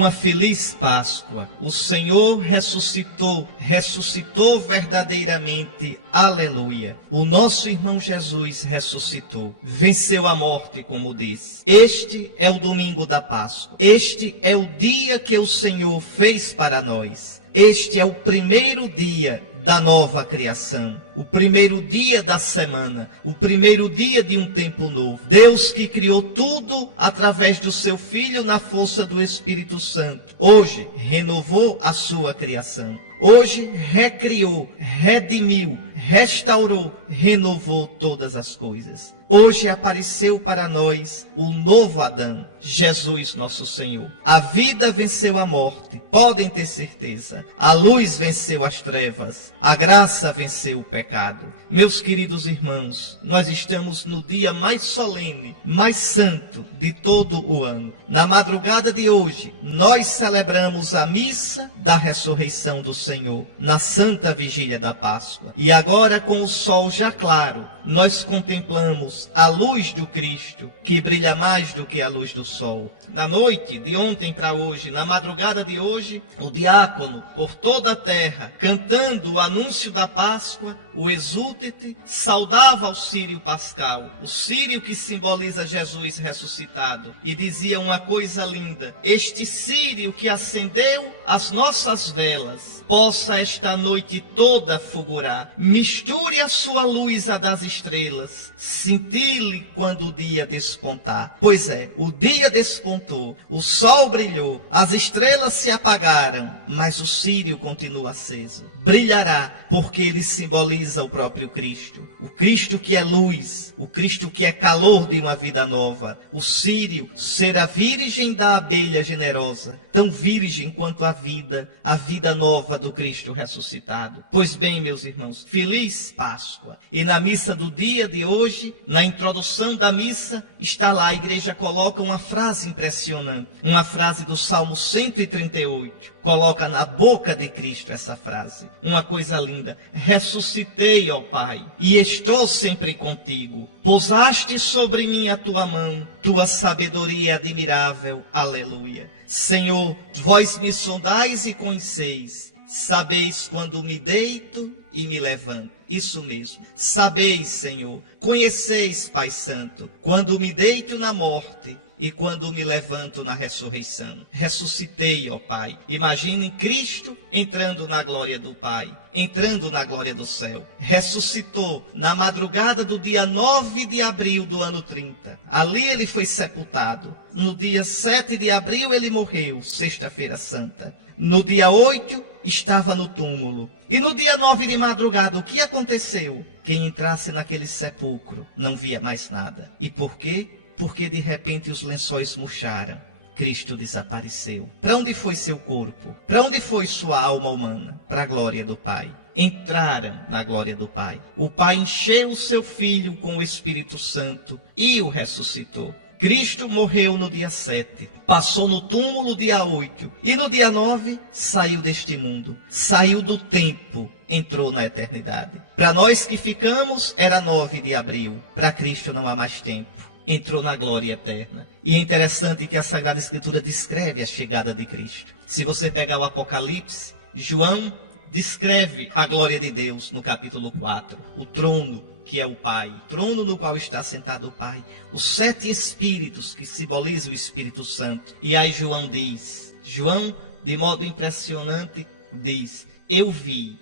uma feliz Páscoa. O Senhor ressuscitou, ressuscitou verdadeiramente. Aleluia. O nosso irmão Jesus ressuscitou, venceu a morte, como disse. Este é o domingo da Páscoa. Este é o dia que o Senhor fez para nós. Este é o primeiro dia da nova criação, o primeiro dia da semana, o primeiro dia de um tempo novo. Deus que criou tudo através do seu Filho na força do Espírito Santo, hoje renovou a sua criação. Hoje recriou, redimiu, restaurou, renovou todas as coisas. Hoje apareceu para nós o novo Adão, Jesus nosso Senhor. A vida venceu a morte, podem ter certeza. A luz venceu as trevas, a graça venceu o pecado. Meus queridos irmãos, nós estamos no dia mais solene, mais santo de todo o ano. Na madrugada de hoje, nós celebramos a missa da ressurreição do Senhor, na Santa Vigília da Páscoa. E agora, com o sol já claro, nós contemplamos a luz do Cristo, que brilha mais do que a luz do sol. Na noite, de ontem para hoje, na madrugada de hoje, o diácono, por toda a terra, cantando o anúncio da Páscoa, o Exultet, saudava o Círio Pascal, o Círio que simboliza Jesus ressuscitado, e dizia uma coisa linda: este Círio que acendeu as nossas velas, possa esta noite toda fulgurar, misture a sua luz à das estrelas, cintile quando o dia despontar. Pois é, o dia despontou, o sol brilhou, as estrelas se apagaram, mas o Círio continua aceso. Brilhará, porque ele simboliza o próprio Cristo. O Cristo que é luz, o Cristo que é calor de uma vida nova. O Círio será virgem da abelha generosa, tão virgem quanto a vida nova do Cristo ressuscitado. Pois bem, meus irmãos, feliz Páscoa. E na missa do dia de hoje, na introdução da missa, está lá, a igreja coloca uma frase impressionante, uma frase do Salmo 138. Coloca na boca de Cristo essa frase, uma coisa linda: ressuscitei, ó Pai, e estou sempre contigo. Pousaste sobre mim a tua mão, tua sabedoria é admirável. Aleluia. Senhor, vós me sondais e conheceis, sabeis quando me deito e me levanto. Isso mesmo, sabeis, Senhor, conheceis, Pai Santo, quando me deito na morte e quando me levanto na ressurreição. Ressuscitei, ó Pai. Imaginem Cristo entrando na glória do Pai, entrando na glória do céu. Ressuscitou na madrugada do dia 9 de abril do ano 30. Ali ele foi sepultado. No dia 7 de abril ele morreu, sexta-feira santa. No dia 8 estava no túmulo. E no dia 9 de madrugada, o que aconteceu? Quem entrasse naquele sepulcro não via mais nada. E por quê? Porque de repente os lençóis murcharam. Cristo desapareceu. Para onde foi seu corpo? Para onde foi sua alma humana? Para a glória do Pai. Entraram na glória do Pai. O Pai encheu o seu Filho com o Espírito Santo e o ressuscitou. Cristo morreu no dia 7, passou no túmulo dia 8 e no dia 9 saiu deste mundo, saiu do tempo, entrou na eternidade. Para nós que ficamos era 9 de abril, para Cristo não há mais tempo. Entrou na glória eterna. E é interessante que a Sagrada Escritura descreve a chegada de Cristo. Se você pegar o Apocalipse, João descreve a glória de Deus no capítulo 4. O trono, que é o Pai, o trono no qual está sentado o Pai. Os 7 Espíritos, que simbolizam o Espírito Santo. E aí João diz, João, de modo impressionante, diz: eu vi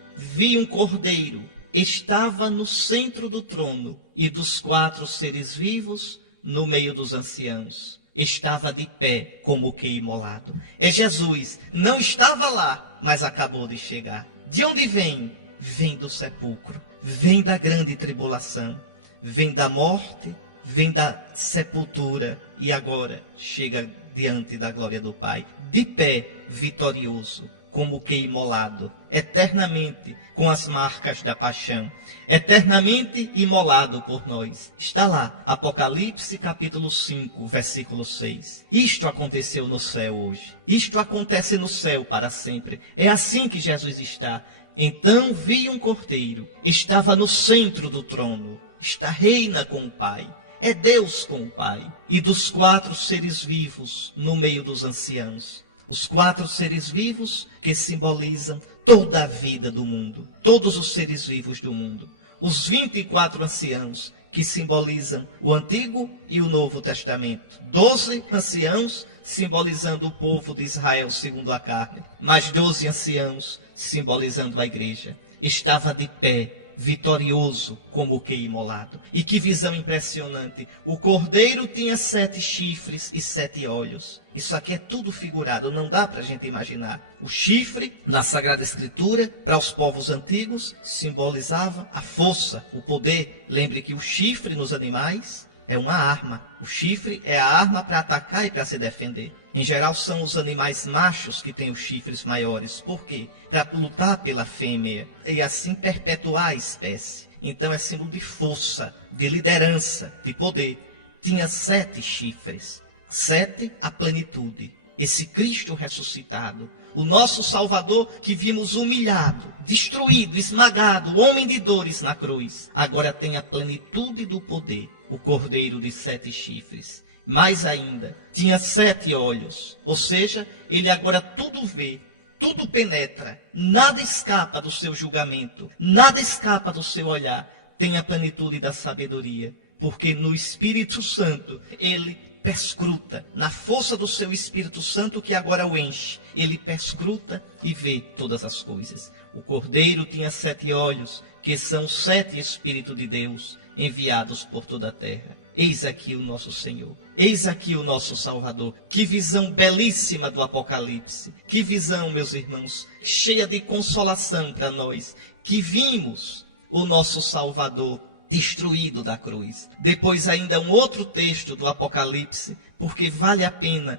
um cordeiro, estava no centro do trono, e dos 4 seres vivos, no meio dos anciãos, estava de pé como que imolado. É Jesus, não estava lá, mas acabou de chegar. De onde vem? Vem do sepulcro, vem da grande tribulação, vem da morte, vem da sepultura e agora chega diante da glória do Pai, de pé, vitorioso, como que imolado, eternamente com as marcas da paixão, eternamente imolado por nós. Está lá, Apocalipse capítulo 5, versículo 6. Isto aconteceu no céu hoje. Isto acontece no céu para sempre. É assim que Jesus está. Então vi um cordeiro, estava no centro do trono, reina com o Pai. É Deus com o Pai. E dos 4 seres vivos no meio dos anciãos. Os 4 seres vivos que simbolizam toda a vida do mundo, todos os seres vivos do mundo. Os 24 anciãos que simbolizam o Antigo e o Novo Testamento. 12 anciãos simbolizando o povo de Israel segundo a carne, mais 12 anciãos simbolizando a igreja. Estava de pé, vitorioso como o que imolado. E que visão impressionante! O cordeiro tinha 7 chifres e 7 olhos. Isso aqui é tudo figurado, não dá para a gente imaginar. O chifre, na Sagrada Escritura, para os povos antigos, simbolizava a força, o poder. Lembre que o chifre nos animais é uma arma. O chifre é a arma para atacar e para se defender. Em geral, são os animais machos que têm os chifres maiores. Por quê? Para lutar pela fêmea e assim perpetuar a espécie. Então é símbolo de força, de liderança, de poder. Tinha 7 chifres. 7, a plenitude. Esse Cristo ressuscitado, o nosso Salvador que vimos humilhado, destruído, esmagado, homem de dores na cruz. Agora tem a plenitude do poder, o cordeiro de 7 chifres. Mais ainda, tinha 7 olhos, ou seja, ele agora tudo vê, tudo penetra, nada escapa do seu julgamento, nada escapa do seu olhar. Tem a plenitude da sabedoria, porque no Espírito Santo ele perscruta, na força do seu Espírito Santo que agora o enche, ele perscruta e vê todas as coisas. O cordeiro tinha 7 olhos, que são 7 Espíritos de Deus, enviados por toda a terra. Eis aqui o nosso Senhor, eis aqui o nosso Salvador. Que visão belíssima do Apocalipse, que visão, meus irmãos, cheia de consolação para nós, que vimos o nosso Salvador destruído da cruz. Depois ainda um outro texto do Apocalipse, porque vale a pena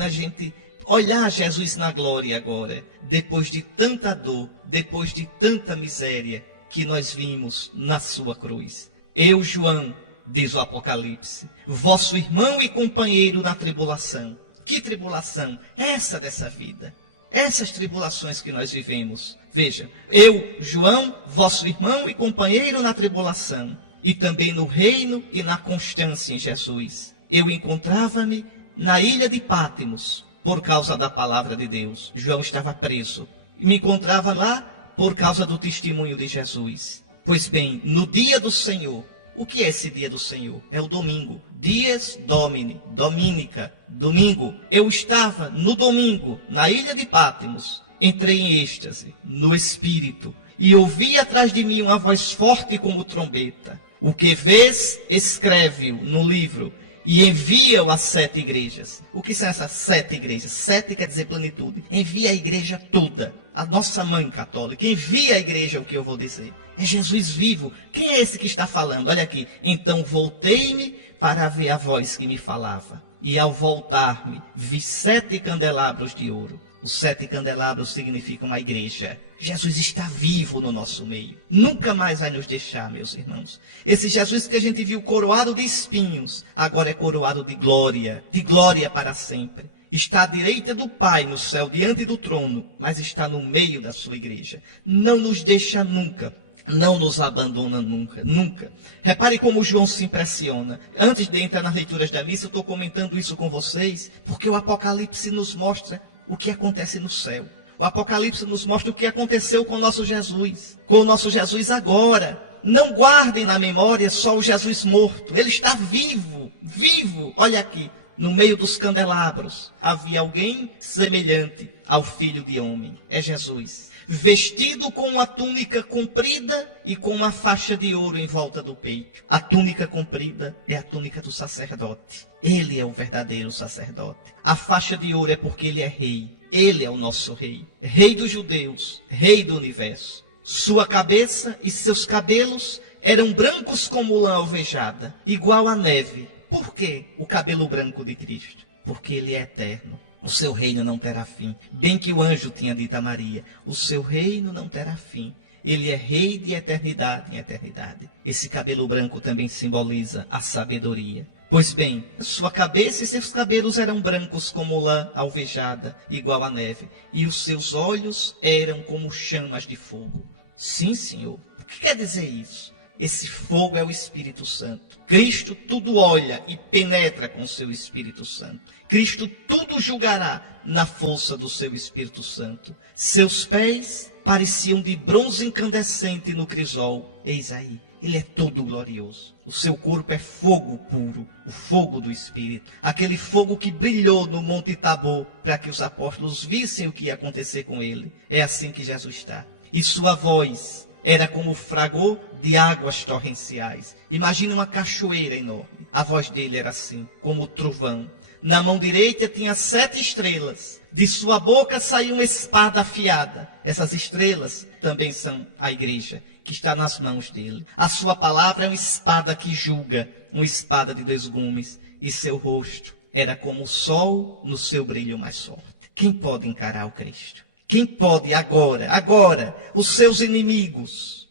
a gente olhar Jesus na glória agora, depois de tanta dor, depois de tanta miséria que nós vimos na sua cruz. Eu, João, diz o Apocalipse, vosso irmão e companheiro na tribulação. Que tribulação? Essa dessa vida. Essas tribulações que nós vivemos. Veja, eu, João, vosso irmão e companheiro na tribulação, e também no reino e na constância em Jesus. Eu encontrava-me na ilha de Pátimos, por causa da palavra de Deus. João estava preso. Me encontrava lá por causa do testemunho de Jesus. Pois bem, no dia do Senhor, o que é esse dia do Senhor? É o domingo. Dies Domini, Dominica, domingo. Eu estava no domingo, na ilha de Pátimos. Entrei em êxtase, no Espírito, e ouvi atrás de mim uma voz forte como trombeta. O que vês, escreve-o no livro e envia-o às 7 igrejas. O que são essas 7 igrejas? 7 quer dizer plenitude. Envia a igreja toda, a nossa mãe católica. Envia a igreja o que eu vou dizer. É Jesus vivo. Quem é esse que está falando? Olha aqui. Então voltei-me para ver a voz que me falava. E ao voltar-me, vi 7 candelabros de ouro. Os 7 candelabros significam a igreja. Jesus está vivo no nosso meio. Nunca mais vai nos deixar, meus irmãos. Esse Jesus que a gente viu coroado de espinhos, agora é coroado de glória para sempre. Está à direita do Pai no céu, diante do trono, mas está no meio da sua igreja. Não nos deixa nunca. Não nos abandona nunca, nunca. Repare como João se impressiona. Antes de entrar nas leituras da missa, eu estou comentando isso com vocês, porque o Apocalipse nos mostra o que acontece no céu. O Apocalipse nos mostra o que aconteceu com o nosso Jesus agora. Não guardem na memória só o Jesus morto. Ele está vivo, vivo. Olha aqui, no meio dos candelabros, havia alguém semelhante ao Filho de Homem. É Jesus. Vestido com uma túnica comprida e com uma faixa de ouro em volta do peito. A túnica comprida é a túnica do sacerdote. Ele é o verdadeiro sacerdote. A faixa de ouro é porque ele é rei. Ele é o nosso rei. Rei dos judeus, rei do universo. Sua cabeça e seus cabelos eram brancos como lã alvejada, igual à neve. Por que o cabelo branco de Cristo? Porque ele é eterno. O seu reino não terá fim. Bem que o anjo tinha dito a Maria, o seu reino não terá fim. Ele é rei de eternidade em eternidade. Esse cabelo branco também simboliza a sabedoria. Pois bem, sua cabeça e seus cabelos eram brancos como lã alvejada, igual à neve. E os seus olhos eram como chamas de fogo. Sim, Senhor. O que quer dizer isso? Esse fogo é o Espírito Santo. Cristo tudo olha e penetra com o seu Espírito Santo. Cristo tudo julgará na força do seu Espírito Santo. Seus pés pareciam de bronze incandescente no crisol. Eis aí, ele é todo glorioso. O seu corpo é fogo puro, o fogo do Espírito. Aquele fogo que brilhou no Monte Tabor para que os apóstolos vissem o que ia acontecer com ele. É assim que Jesus está. E sua voz era como o fragor de águas torrenciais. Imagine uma cachoeira enorme. A voz dele era assim, como o trovão. Na mão direita tinha 7 estrelas. De sua boca saiu uma espada afiada. Essas estrelas também são a igreja, que está nas mãos dele. A sua palavra é uma espada que julga, uma espada de 2 gumes. E seu rosto era como o sol no seu brilho mais forte. Quem pode encarar o Cristo? Quem pode agora, os seus inimigos,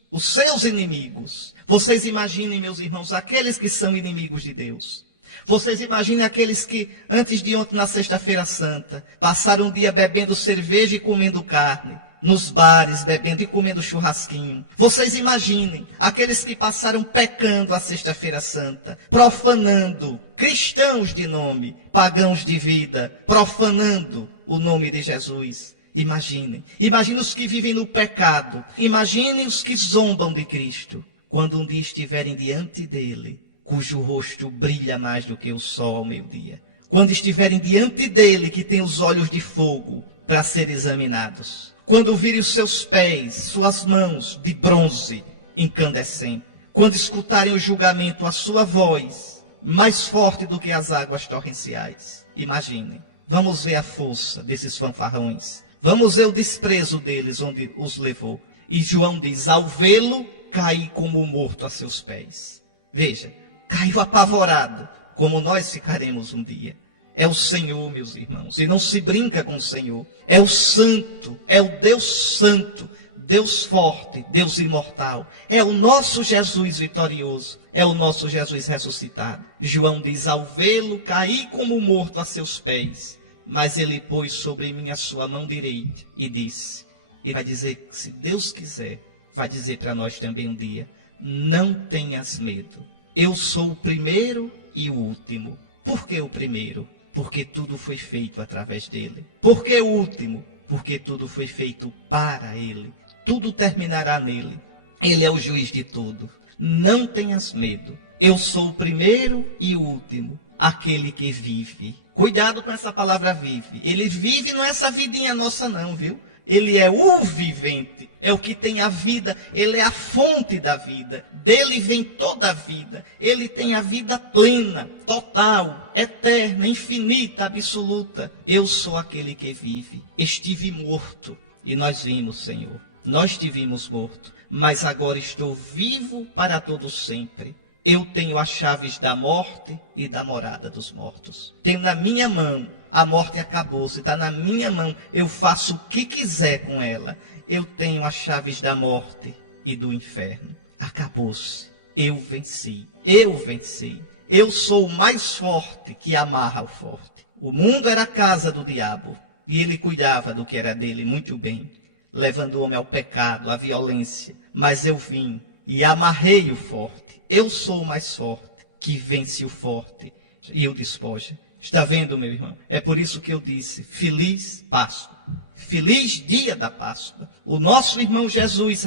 vocês imaginem, meus irmãos, aqueles que são inimigos de Deus. Vocês imaginem aqueles que, antes de ontem, na Sexta-feira Santa, passaram o dia bebendo cerveja e comendo carne, nos bares, bebendo e comendo churrasquinho. Vocês imaginem aqueles que passaram pecando a Sexta-feira Santa, profanando, cristãos de nome, pagãos de vida, profanando o nome de Jesus. Imaginem os que vivem no pecado, imaginem os que zombam de Cristo, quando um dia estiverem diante dele, cujo rosto brilha mais do que o sol ao meio-dia. Quando estiverem diante dele, que tem os olhos de fogo para ser examinados. Quando virem os seus pés, suas mãos de bronze incandescente. Quando escutarem o julgamento, a sua voz, mais forte do que as águas torrenciais. Imaginem. Vamos ver a força desses fanfarrões. Vamos ver o desprezo deles, onde os levou. E João diz, ao vê-lo, caí como morto a seus pés. Veja, caiu apavorado, como nós ficaremos um dia. É o Senhor, meus irmãos, e não se brinca com o Senhor. É o Santo, é o Deus Santo, Deus forte, Deus imortal. É o nosso Jesus vitorioso, é o nosso Jesus ressuscitado. João diz, ao vê-lo, caí como morto a seus pés. Mas ele pôs sobre mim a sua mão direita e disse, ele vai dizer, se Deus quiser, vai dizer para nós também um dia, não tenhas medo. Eu sou o primeiro e o último. Por que o primeiro? Porque tudo foi feito através dele. Por que o último? Porque tudo foi feito para ele. Tudo terminará nele. Ele é o juiz de tudo. Não tenhas medo. Eu sou o primeiro e o último, aquele que vive. Cuidado com essa palavra vive. Ele vive, não é essa vidinha nossa não, viu? Ele é o vivente, é o que tem a vida, ele é a fonte da vida. Dele vem toda a vida. Ele tem a vida plena, total, eterna, infinita, absoluta. Eu sou aquele que vive. Estive morto e nós vimos, Senhor. Nós te vimos morto, mas agora estou vivo para todo sempre. Eu tenho as chaves da morte e da morada dos mortos. Tenho na minha mão, a morte acabou. Se está na minha mão, eu faço o que quiser com ela. Eu tenho as chaves da morte e do inferno. Acabou-se. Eu venci. Eu venci. Eu sou o mais forte que amarra o forte. O mundo era a casa do diabo. E ele cuidava do que era dele muito bem, levando o homem ao pecado, à violência. Mas eu vim e amarrei o forte. Eu sou o mais forte, que vence o forte e o despoja. Está vendo, meu irmão? É por isso que eu disse, feliz Páscoa. Feliz dia da Páscoa. O nosso irmão Jesus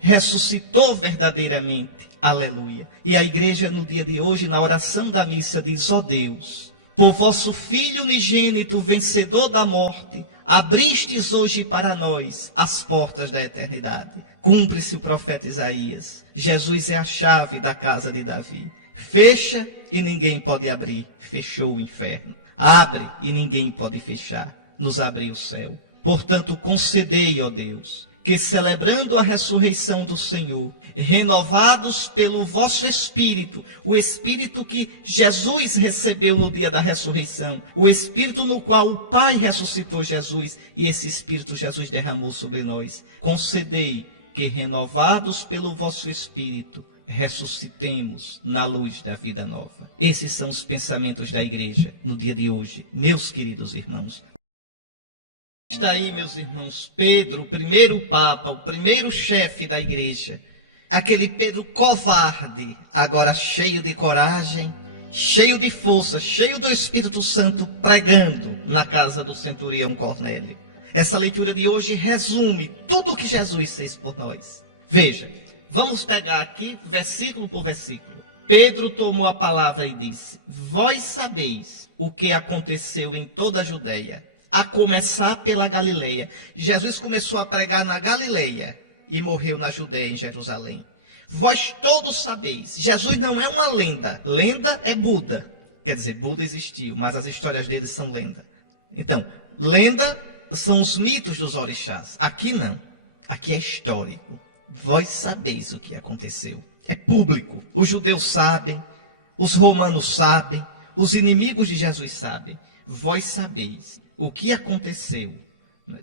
ressuscitou verdadeiramente. Aleluia. E a igreja no dia de hoje, na oração da missa, diz, ó Deus, por vosso Filho unigênito, vencedor da morte, abristes hoje para nós as portas da eternidade. Cumpre-se o profeta Isaías. Jesus é a chave da casa de Davi. Fecha e ninguém pode abrir. Fechou o inferno. Abre e ninguém pode fechar. Nos abriu o céu. Portanto, concedei, ó Deus, que celebrando a ressurreição do Senhor, renovados pelo vosso Espírito, o Espírito que Jesus recebeu no dia da ressurreição, o Espírito no qual o Pai ressuscitou Jesus, e esse Espírito Jesus derramou sobre nós, concedei que, renovados pelo vosso Espírito, ressuscitemos na luz da vida nova. Esses são os pensamentos da igreja no dia de hoje, meus queridos irmãos. Está aí, meus irmãos, Pedro, o primeiro Papa, o primeiro chefe da igreja, Aquele Pedro covarde, agora cheio de coragem, cheio de força, cheio do Espírito Santo, pregando na casa do centurião Cornélio. Essa leitura de hoje resume tudo o que Jesus fez por nós. Veja, vamos pegar aqui versículo por versículo. Pedro tomou a palavra e disse: vós sabeis o que aconteceu em toda a Judeia, a começar pela Galileia. Jesus começou a pregar na Galileia e morreu na Judeia, em Jerusalém. Vós todos sabeis, Jesus não é uma lenda. Lenda é Buda. Quer dizer, Buda existiu, mas as histórias dele são lenda. Então, lenda são os mitos dos orixás. Aqui não. Aqui é histórico. Vós sabeis o que aconteceu. É público. Os judeus sabem, os romanos sabem, os inimigos de Jesus sabem. Vós sabeis o que aconteceu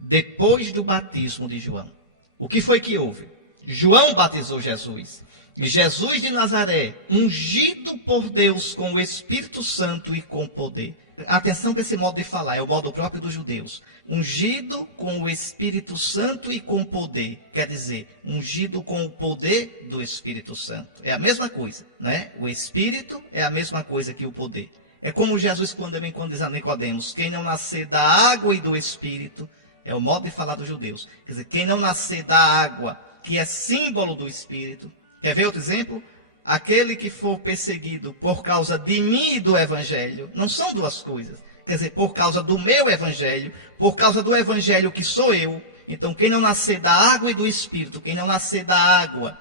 depois do batismo de João. O que foi que houve? João batizou Jesus. E Jesus de Nazaré, ungido por Deus com o Espírito Santo e com poder. Atenção para esse modo de falar, é o modo próprio dos judeus. Ungido com o Espírito Santo e com poder. Quer dizer, ungido com o poder do Espírito Santo. É a mesma coisa, né? O Espírito é a mesma coisa que o poder. É como Jesus quando diz a Nicodemos: quem não nascer da água e do Espírito, é o modo de falar dos judeus. Quer dizer, quem não nascer da água, que é símbolo do Espírito. Quer ver outro exemplo? Aquele que for perseguido por causa de mim e do Evangelho, não são duas coisas. Quer dizer, por causa do meu Evangelho, por causa do Evangelho que sou eu. Então, quem não nascer da água e do Espírito, quem não nascer da água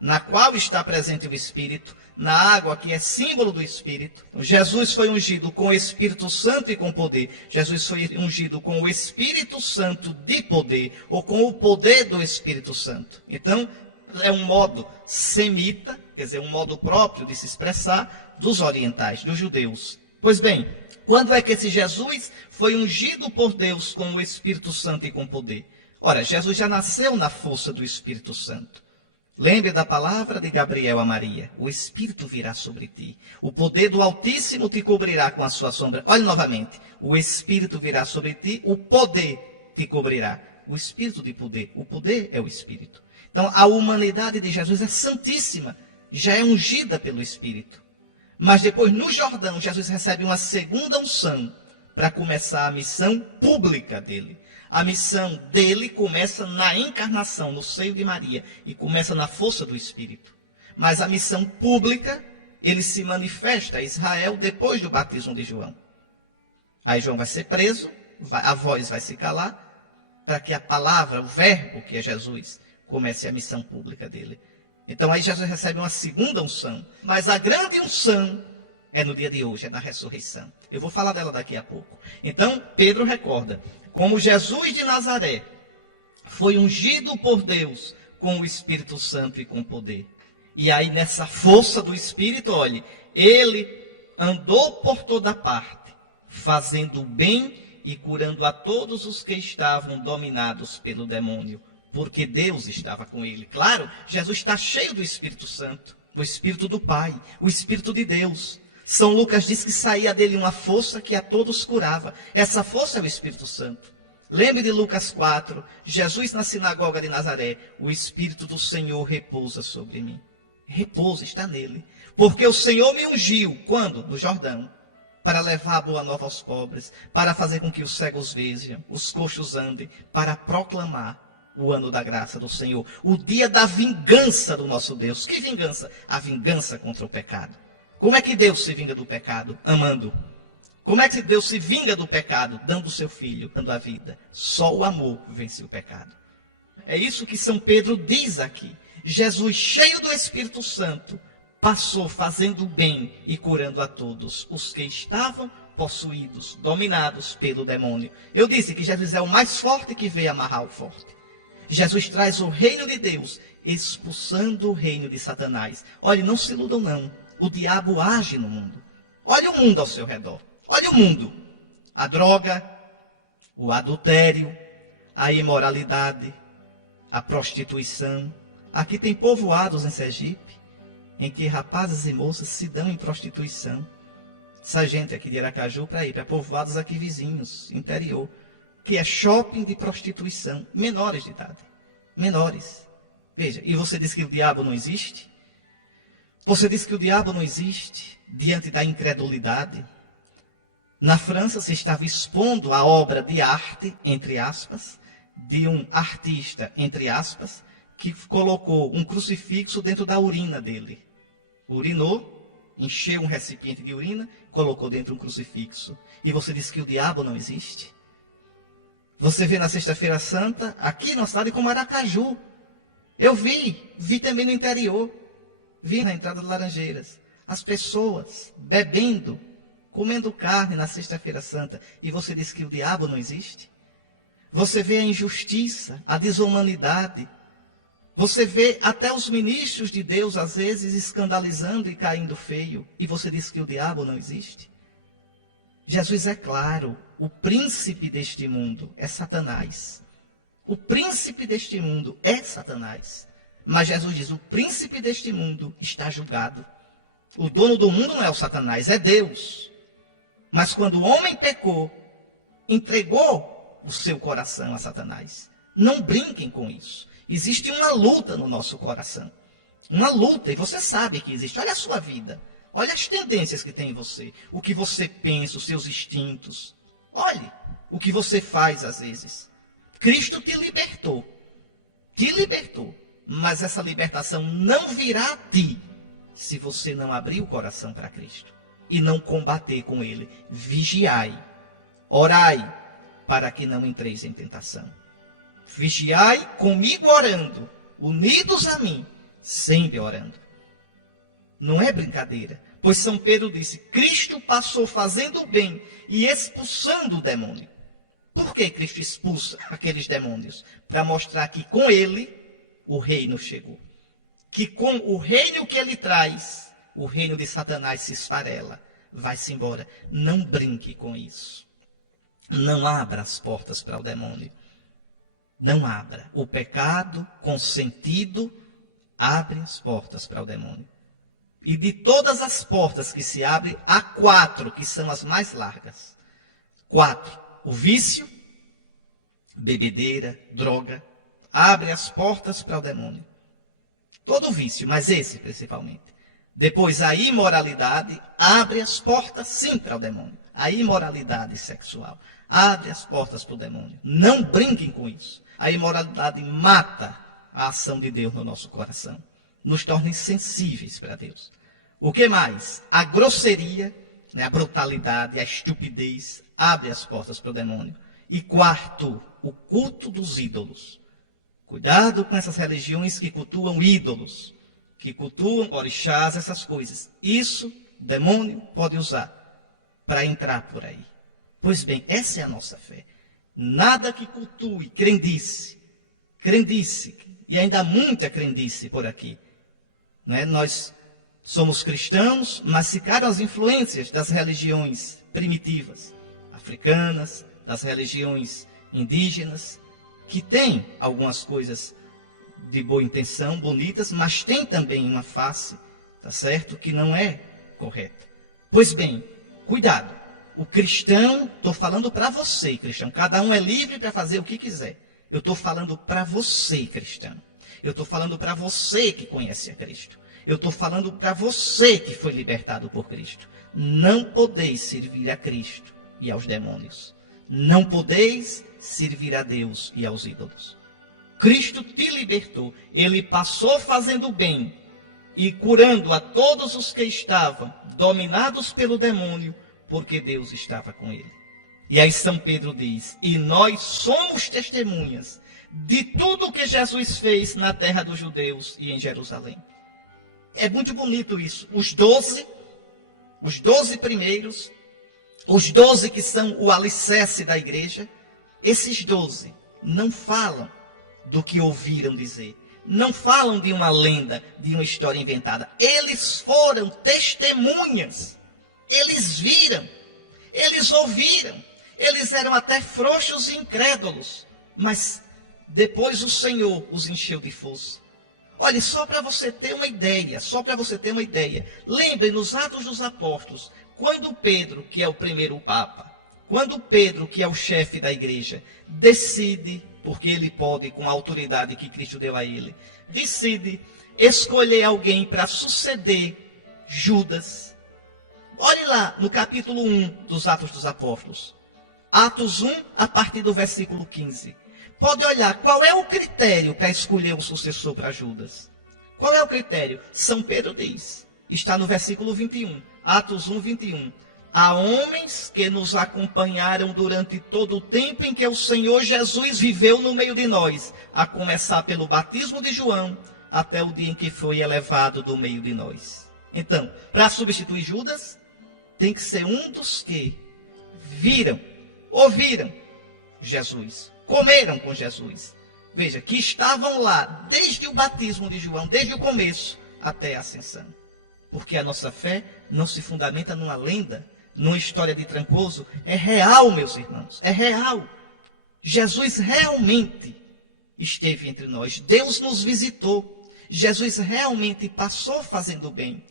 na qual está presente o Espírito, na água que é símbolo do Espírito. Então, Jesus foi ungido com o Espírito Santo e com poder. Jesus foi ungido com o Espírito Santo de poder, ou com o poder do Espírito Santo. Então, é um modo semita, quer dizer, um modo próprio de se expressar dos orientais, dos judeus. Pois bem, quando é que esse Jesus foi ungido por Deus com o Espírito Santo e com poder? Ora, Jesus já nasceu na força do Espírito Santo. Lembre da palavra de Gabriel a Maria: o Espírito virá sobre ti, o poder do Altíssimo te cobrirá com a sua sombra. Olhe novamente: o Espírito virá sobre ti, o poder te cobrirá. O Espírito de poder, o poder é o Espírito. Então, a humanidade de Jesus é santíssima, já é ungida pelo Espírito. Mas depois, no Jordão, Jesus recebe uma segunda unção para começar a missão pública dele. A missão dele começa na encarnação, no seio de Maria, e começa na força do Espírito. Mas a missão pública, ele se manifesta a Israel depois do batismo de João. Aí João vai ser preso, a voz vai se calar, para que a palavra, o verbo que é Jesus, comece a missão pública dele. Então aí Jesus recebe uma segunda unção. Mas a grande unção é no dia de hoje, é na ressurreição. Eu vou falar dela daqui a pouco. Então, Pedro recorda: como Jesus de Nazaré foi ungido por Deus com o Espírito Santo e com poder. E aí nessa força do Espírito, olhe, ele andou por toda parte, fazendo o bem e curando a todos os que estavam dominados pelo demônio, porque Deus estava com ele. Claro, Jesus está cheio do Espírito Santo, o Espírito do Pai, o Espírito de Deus. São Lucas diz que saía dele uma força que a todos curava. Essa força é o Espírito Santo. Lembre de Lucas 4, Jesus na sinagoga de Nazaré: o Espírito do Senhor repousa sobre mim. Repousa, está nele. Porque o Senhor me ungiu, quando? No Jordão, para levar a boa nova aos pobres, para fazer com que os cegos vejam, os coxos andem, para proclamar o ano da graça do Senhor, o dia da vingança do nosso Deus. Que vingança? A vingança contra o pecado. Como é que Deus se vinga do pecado? Amando. Como é que Deus se vinga do pecado? Dando o seu filho, dando a vida. Só o amor vence o pecado. É isso que São Pedro diz aqui. Jesus, cheio do Espírito Santo, passou fazendo bem e curando a todos os que estavam possuídos, dominados pelo demônio. Eu disse que Jesus é o mais forte que veio amarrar o forte. Jesus traz o reino de Deus, expulsando o reino de Satanás. Olhe, não se iludam não. O diabo age no mundo. Olhe o mundo ao seu redor. Olhe o mundo. A droga, o adultério, a imoralidade, a prostituição. Aqui tem povoados em Sergipe, em que rapazes e moças se dão em prostituição. Essa gente aqui de Aracaju para ir para povoados aqui vizinhos, interior, que é shopping de prostituição, menores de idade, menores. Veja, e você diz que o diabo não existe? Você diz que o diabo não existe diante da incredulidade? Na França se estava expondo a obra de arte, entre aspas, de um artista, entre aspas, que colocou um crucifixo dentro da urina dele. Urinou, encheu um recipiente de urina, colocou dentro um crucifixo. E você diz que o diabo não existe? Você vê na Sexta-feira Santa, aqui na cidade como Aracaju. Eu vi também no interior. Vi na entrada de Laranjeiras. As pessoas bebendo, comendo carne na Sexta-feira Santa. E você diz que o diabo não existe? Você vê a injustiça, a desumanidade. Você vê até os ministros de Deus, às vezes, escandalizando e caindo feio. E você diz que o diabo não existe? Jesus é claro, o príncipe deste mundo é Satanás. O príncipe deste mundo é Satanás. Mas Jesus diz, o príncipe deste mundo está julgado. O dono do mundo não é o Satanás, é Deus. Mas quando o homem pecou, entregou o seu coração a Satanás. Não brinquem com isso. Existe uma luta no nosso coração. Uma luta, e você sabe que existe. Olha a sua vida. Olha as tendências que tem em você. O que você pensa, os seus instintos. Olhe o que você faz às vezes. Cristo te libertou. Te libertou. Mas essa libertação não virá a ti se você não abrir o coração para Cristo. E não combater com Ele. Vigiai. Orai para que não entreis em tentação. Vigiai comigo orando. Unidos a mim. Sempre orando. Não é brincadeira. Pois São Pedro disse, Cristo passou fazendo o bem e expulsando o demônio. Por que Cristo expulsa aqueles demônios? Para mostrar que com ele o reino chegou. Que com o reino que ele traz, o reino de Satanás se esfarela, vai-se embora. Não brinque com isso. Não abra as portas para o demônio. Não abra. O pecado consentido abre as portas para o demônio. E de todas as portas que se abrem, há 4 que são as mais largas. 4. O vício, bebedeira, droga, abre as portas para o demônio. Todo vício, mas esse principalmente. Depois a imoralidade abre as portas sim para o demônio. A imoralidade sexual abre as portas para o demônio. Não brinquem com isso. A imoralidade mata a ação de Deus no nosso coração. Nos torna insensíveis para Deus. O que mais? A grosseria, né, a brutalidade, a estupidez, abre as portas para o demônio. E 4, o culto dos ídolos. Cuidado com essas religiões que cultuam ídolos, que cultuam orixás, essas coisas. Isso o demônio pode usar para entrar por aí. Pois bem, essa é a nossa fé. Nada que cultue crendice, e ainda há muita crendice por aqui. Não é? Nós somos cristãos, mas ficaram as influências das religiões primitivas, africanas, das religiões indígenas, que têm algumas coisas de boa intenção, bonitas, mas tem também uma face, tá certo, que não é correta. Pois bem, cuidado. O cristão, estou falando para você, cristão. Cada um é livre para fazer o que quiser. Eu estou falando para você, cristão. Eu estou falando para você que conhece a Cristo. Eu estou falando para você que foi libertado por Cristo. Não podeis servir a Cristo e aos demônios. Não podeis servir a Deus e aos ídolos. Cristo te libertou. Ele passou fazendo bem e curando a todos os que estavam dominados pelo demônio, porque Deus estava com ele. E aí São Pedro diz, e nós somos testemunhas de tudo o que Jesus fez na terra dos judeus e em Jerusalém. É muito bonito isso. Os 12 primeiros, os 12 que são o alicerce da igreja, esses 12 não falam do que ouviram dizer. Não falam de uma lenda, de uma história inventada. Eles foram testemunhas. Eles viram, eles ouviram, eles eram até frouxos e incrédulos, mas depois o Senhor os encheu de força. Olha, só para você ter uma ideia, lembre nos Atos dos Apóstolos, quando Pedro, que é o primeiro Papa, quando Pedro, que é o chefe da igreja, decide porque ele pode, com a autoridade que Cristo deu a ele, decide escolher alguém para suceder Judas. Olhe lá no capítulo 1 dos Atos dos Apóstolos. Atos 1, a partir do versículo 15. Pode olhar qual é o critério para escolher um sucessor para Judas. Qual é o critério? São Pedro diz, está no versículo 21, Atos 1, 21. Há homens que nos acompanharam durante todo o tempo em que o Senhor Jesus viveu no meio de nós, a começar pelo batismo de João, até o dia em que foi elevado do meio de nós. Então, para substituir Judas, tem que ser um dos que viram, ouviram Jesus, comeram com Jesus. Veja, que estavam lá desde o batismo de João, desde o começo até a ascensão. Porque a nossa fé não se fundamenta numa lenda, numa história de Trancoso. É real, meus irmãos, é real. Jesus realmente esteve entre nós. Deus nos visitou. Jesus realmente passou fazendo bem.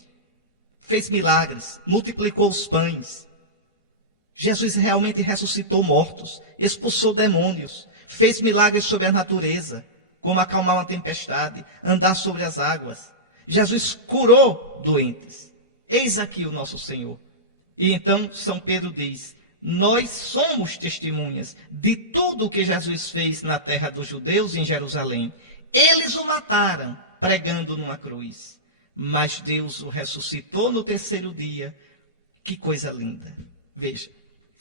Fez milagres, multiplicou os pães. Jesus realmente ressuscitou mortos, expulsou demônios, fez milagres sobre a natureza, como acalmar uma tempestade, andar sobre as águas. Jesus curou doentes. Eis aqui o nosso Senhor. E então São Pedro diz, nós somos testemunhas de tudo o que Jesus fez na terra dos judeus e em Jerusalém. Eles o mataram, pregando numa cruz. Mas Deus o ressuscitou no terceiro dia. Que coisa linda. Veja,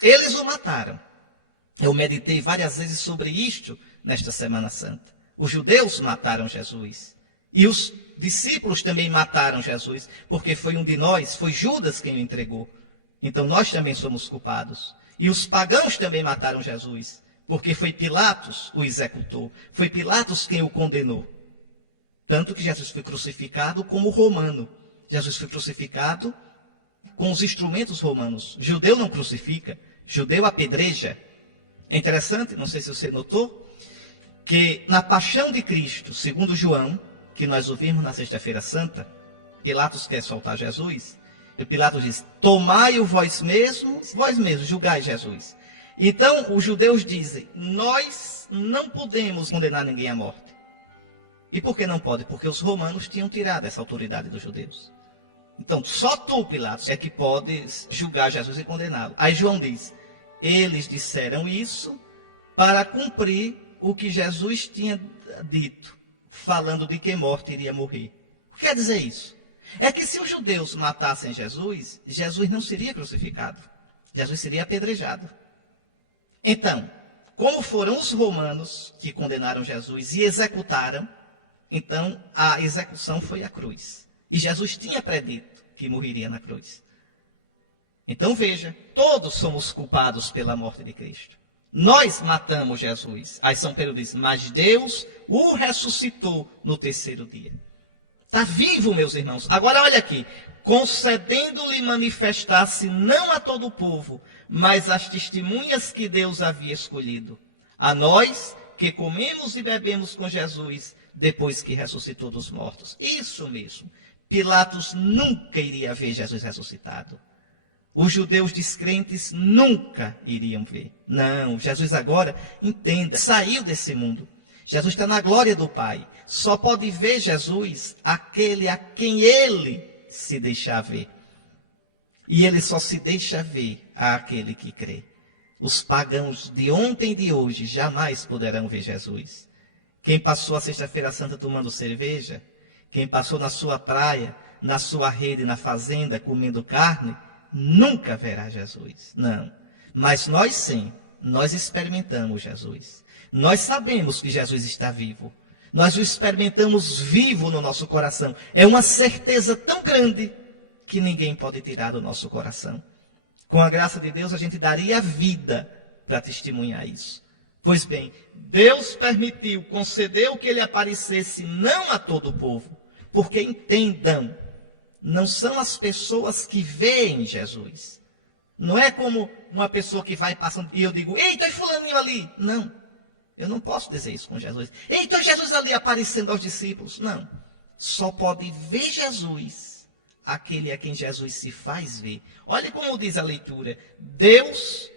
eles o mataram. Eu meditei várias vezes sobre isto nesta Semana Santa. Os judeus mataram Jesus. E os discípulos também mataram Jesus, porque foi um de nós, foi Judas quem o entregou. Então nós também somos culpados. E os pagãos também mataram Jesus, porque foi Pilatos o executou. Foi Pilatos quem o condenou. Tanto que Jesus foi crucificado como romano. Jesus foi crucificado com os instrumentos romanos. Judeu não crucifica, judeu apedreja. É interessante, não sei se você notou, que na paixão de Cristo, segundo João, que nós ouvimos na Sexta-feira Santa, Pilatos quer soltar Jesus, e Pilatos diz, tomai-o vós mesmos, julgai Jesus. Então os judeus dizem, nós não podemos condenar ninguém à morte. E por que não pode? Porque os romanos tinham tirado essa autoridade dos judeus. Então, só tu, Pilatos, é que podes julgar Jesus e condená-lo. Aí João diz, eles disseram isso para cumprir o que Jesus tinha dito, falando de que morte iria morrer. O que quer dizer isso? É que se os judeus matassem Jesus, Jesus não seria crucificado. Jesus seria apedrejado. Então, como foram os romanos que condenaram Jesus e executaram, então a execução foi a cruz. E Jesus tinha predito que morreria na cruz. Então veja, todos somos culpados pela morte de Cristo. Nós matamos Jesus. Aí São Pedro diz, mas Deus o ressuscitou no terceiro dia. Está vivo, meus irmãos. Agora olha aqui, concedendo-lhe manifestar-se não a todo o povo, mas às testemunhas que Deus havia escolhido. A nós que comemos e bebemos com Jesus, depois que ressuscitou dos mortos. Isso mesmo. Pilatos nunca iria ver Jesus ressuscitado. Os judeus descrentes nunca iriam ver. Não, Jesus agora, entenda, saiu desse mundo. Jesus está na glória do Pai. Só pode ver Jesus aquele a quem ele se deixar ver. E ele só se deixa ver àquele que crê. Os pagãos de ontem e de hoje jamais poderão ver Jesus. Quem passou a Sexta-feira Santa tomando cerveja, quem passou na sua praia, na sua rede, na fazenda, comendo carne, nunca verá Jesus. Não. Mas nós sim, nós experimentamos Jesus. Nós sabemos que Jesus está vivo. Nós o experimentamos vivo no nosso coração. É uma certeza tão grande que ninguém pode tirar do nosso coração. Com a graça de Deus, a gente daria a vida para testemunhar isso. Pois bem, Deus permitiu, concedeu que ele aparecesse não a todo o povo, porque entendam, não são as pessoas que veem Jesus. Não é como uma pessoa que vai passando e eu digo, eita, é fulaninho ali. Não, eu não posso dizer isso com Jesus. Eita, Jesus ali aparecendo aos discípulos. Não, só pode ver Jesus aquele a quem Jesus se faz ver. Olha como diz a leitura, Deus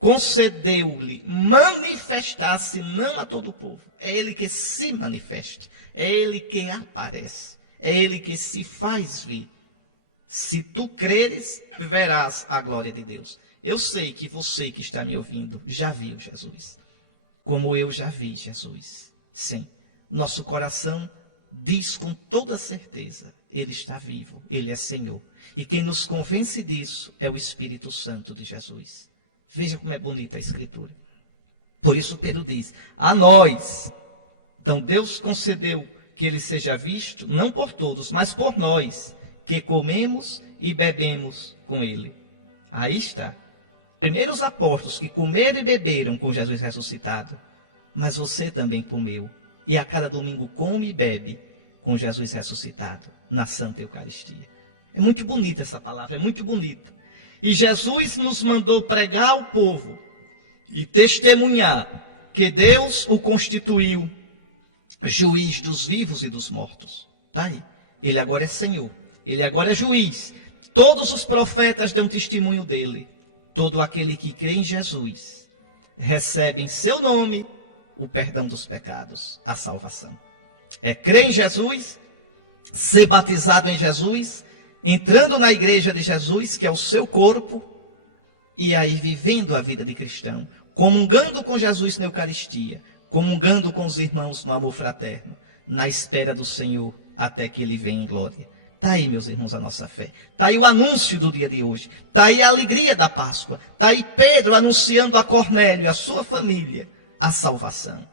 concedeu-lhe manifestar-se não a todo o povo. É ele que se manifesta, é ele que aparece, é ele que se faz vir. Se tu creres, verás a glória de Deus. Eu sei que você que está me ouvindo já viu Jesus, como eu já vi Jesus. Sim, nosso coração diz com toda certeza, ele está vivo, ele é Senhor. E quem nos convence disso é o Espírito Santo de Jesus. Veja como é bonita a Escritura. Por isso Pedro diz, a nós. Então Deus concedeu que ele seja visto, não por todos, mas por nós, que comemos e bebemos com ele. Aí está. Primeiro os apóstolos que comeram e beberam com Jesus ressuscitado, mas você também comeu. E a cada domingo come e bebe com Jesus ressuscitado na Santa Eucaristia. É muito bonita essa palavra, é muito bonita. E Jesus nos mandou pregar ao povo e testemunhar que Deus o constituiu juiz dos vivos e dos mortos. Está aí. Ele agora é Senhor. Ele agora é juiz. Todos os profetas dão testemunho dele. Todo aquele que crê em Jesus recebe em seu nome o perdão dos pecados, a salvação. É crer em Jesus, ser batizado em Jesus, entrando na igreja de Jesus, que é o seu corpo, e aí vivendo a vida de cristão, comungando com Jesus na Eucaristia, comungando com os irmãos no amor fraterno, na espera do Senhor, até que ele venha em glória. Está aí, meus irmãos, a nossa fé. Está aí o anúncio do dia de hoje. Está aí a alegria da Páscoa. Está aí Pedro anunciando a Cornélio e a sua família a salvação.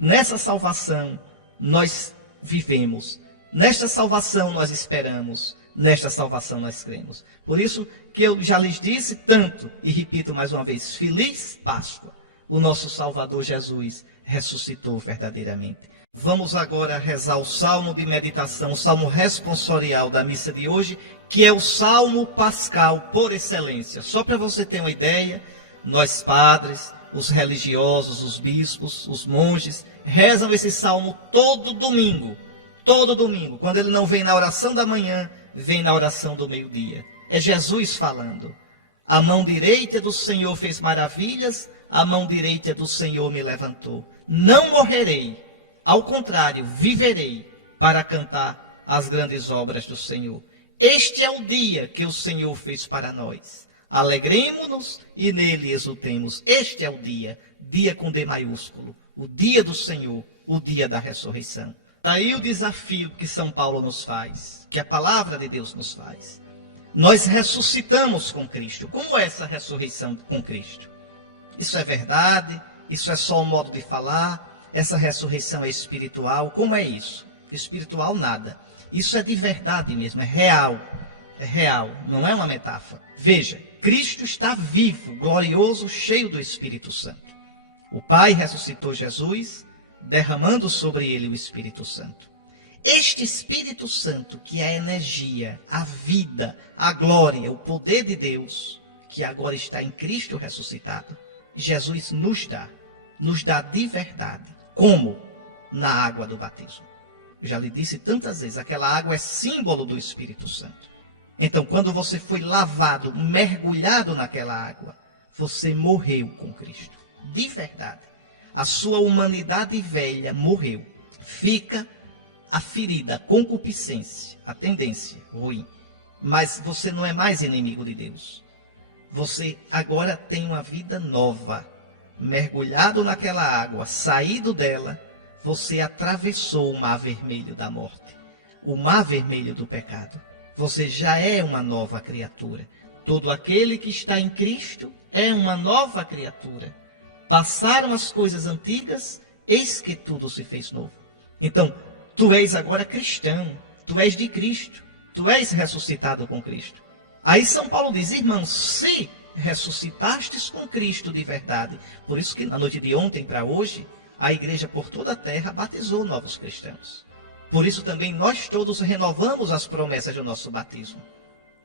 Nessa salvação nós vivemos. Nesta salvação nós esperamos. Nesta salvação nós cremos. Por isso que eu já lhes disse tanto, e repito mais uma vez, feliz Páscoa. O nosso Salvador Jesus ressuscitou verdadeiramente. Vamos agora rezar o salmo de meditação, o salmo responsorial da missa de hoje, que é o salmo pascal por excelência. Só para você ter uma ideia, nós padres, os religiosos, os bispos, os monges, rezam esse salmo todo domingo. Todo domingo. Quando ele não vem na oração da manhã, vem na oração do meio-dia. É Jesus falando. A mão direita do Senhor fez maravilhas, a mão direita do Senhor me levantou. Não morrerei. Ao contrário, viverei para cantar as grandes obras do Senhor. Este é o dia que o Senhor fez para nós. Alegremo-nos e nele exultemos. Este é o dia, dia com D maiúsculo, o dia do Senhor, o dia da ressurreição. Está aí o desafio que São Paulo nos faz, que a palavra de Deus nos faz. Nós ressuscitamos com Cristo. Como é essa ressurreição com Cristo? Isso é verdade? Isso é só um modo de falar? Essa ressurreição é espiritual? Como é isso? Espiritual nada. Isso é de verdade mesmo, é real. É real, não é uma metáfora. Veja, Cristo está vivo, glorioso, cheio do Espírito Santo. O Pai ressuscitou Jesus, derramando sobre ele o Espírito Santo. Este Espírito Santo, que é a energia, a vida, a glória, o poder de Deus, que agora está em Cristo ressuscitado, Jesus nos dá de verdade. Como? Na água do batismo. Eu já lhe disse tantas vezes, aquela água é símbolo do Espírito Santo. Então, quando você foi lavado, mergulhado naquela água, você morreu com Cristo. De verdade. A sua humanidade velha morreu. Fica a ferida, a concupiscência, a tendência ruim. Mas você não é mais inimigo de Deus. Você agora tem uma vida nova. Mergulhado naquela água, saído dela, você atravessou o mar vermelho da morte, o mar vermelho do pecado. Você já é uma nova criatura. Todo aquele que está em Cristo é uma nova criatura. Passaram as coisas antigas, eis que tudo se fez novo. Então, tu és agora cristão, tu és de Cristo, tu és ressuscitado com Cristo. Aí São Paulo diz, irmãos, se ressuscitastes com Cristo de verdade. Por isso que na noite de ontem para hoje, a igreja por toda a terra batizou novos cristãos. Por isso também nós todos renovamos as promessas do nosso batismo.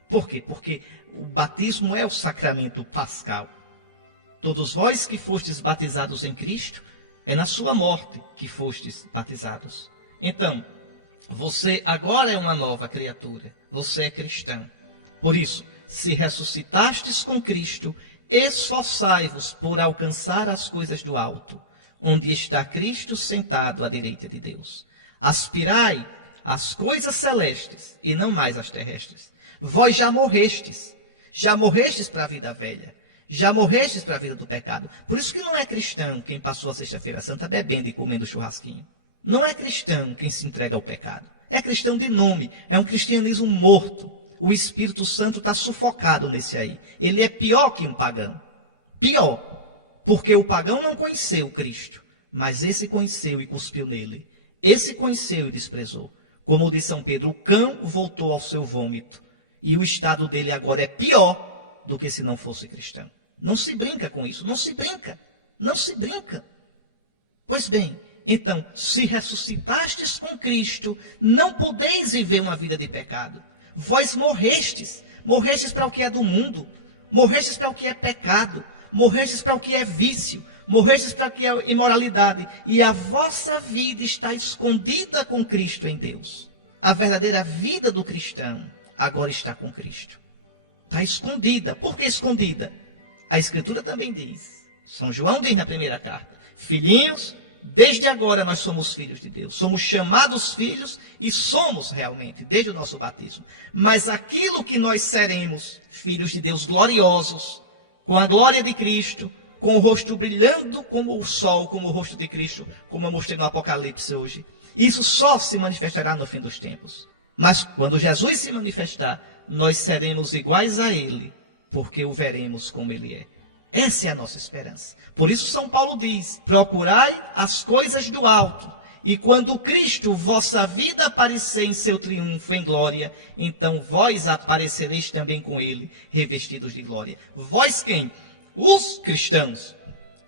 Por quê? Porque o batismo é o sacramento pascal. Todos vós que fostes batizados em Cristo, é na sua morte que fostes batizados. Então, você agora é uma nova criatura. Você é cristão. Por isso, se ressuscitastes com Cristo, esforçai-vos por alcançar as coisas do alto, onde está Cristo sentado à direita de Deus. Aspirai às coisas celestes e não mais às terrestres. Vós já morrestes para a vida velha, já morrestes para a vida do pecado. Por isso que não é cristão quem passou a Sexta-feira Santa bebendo e comendo churrasquinho. Não é cristão quem se entrega ao pecado. É cristão de nome, é um cristianismo morto. O Espírito Santo está sufocado nesse aí. Ele é pior que um pagão. Pior, porque o pagão não conheceu Cristo, mas esse conheceu e cuspiu nele. Esse conheceu e desprezou. Como diz São Pedro, o cão voltou ao seu vômito. E o estado dele agora é pior do que se não fosse cristão. Não se brinca com isso, não se brinca. Não se brinca. Pois bem, então, se ressuscitastes com Cristo, não podeis viver uma vida de pecado. Vós morrestes para o que é do mundo, morrestes para o que é pecado, morrestes para o que é vício, morrestes para o que é imoralidade, e a vossa vida está escondida com Cristo em Deus. A verdadeira vida do cristão agora está com Cristo. Está escondida. Por que escondida? A Escritura também diz, São João diz na primeira carta, filhinhos, desde agora nós somos filhos de Deus, somos chamados filhos e somos realmente, desde o nosso batismo. Mas aquilo que nós seremos, filhos de Deus gloriosos, com a glória de Cristo, com o rosto brilhando como o sol, como o rosto de Cristo, como eu mostrei no Apocalipse hoje, isso só se manifestará no fim dos tempos. Mas quando Jesus se manifestar, nós seremos iguais a Ele, porque o veremos como Ele é. Essa é a nossa esperança. Por isso São Paulo diz, procurai as coisas do alto, e quando Cristo, vossa vida, aparecer em seu triunfo em glória, então vós aparecereis também com Ele, revestidos de glória. Vós quem? Os cristãos.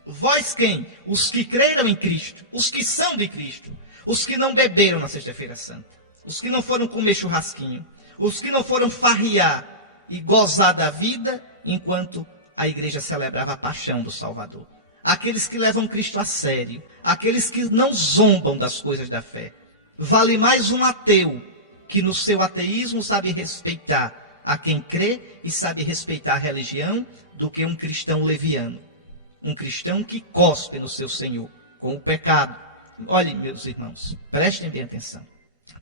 Vós quem? Os que creram em Cristo, os que são de Cristo, os que não beberam na Sexta-feira Santa, os que não foram comer churrasquinho, os que não foram farrear e gozar da vida, enquanto a igreja celebrava a paixão do Salvador. Aqueles que levam Cristo a sério, aqueles que não zombam das coisas da fé. Vale mais um ateu que no seu ateísmo sabe respeitar a quem crê e sabe respeitar a religião, do que um cristão leviano. Um cristão que cospe no seu Senhor com o pecado. Olhem, meus irmãos, prestem bem atenção.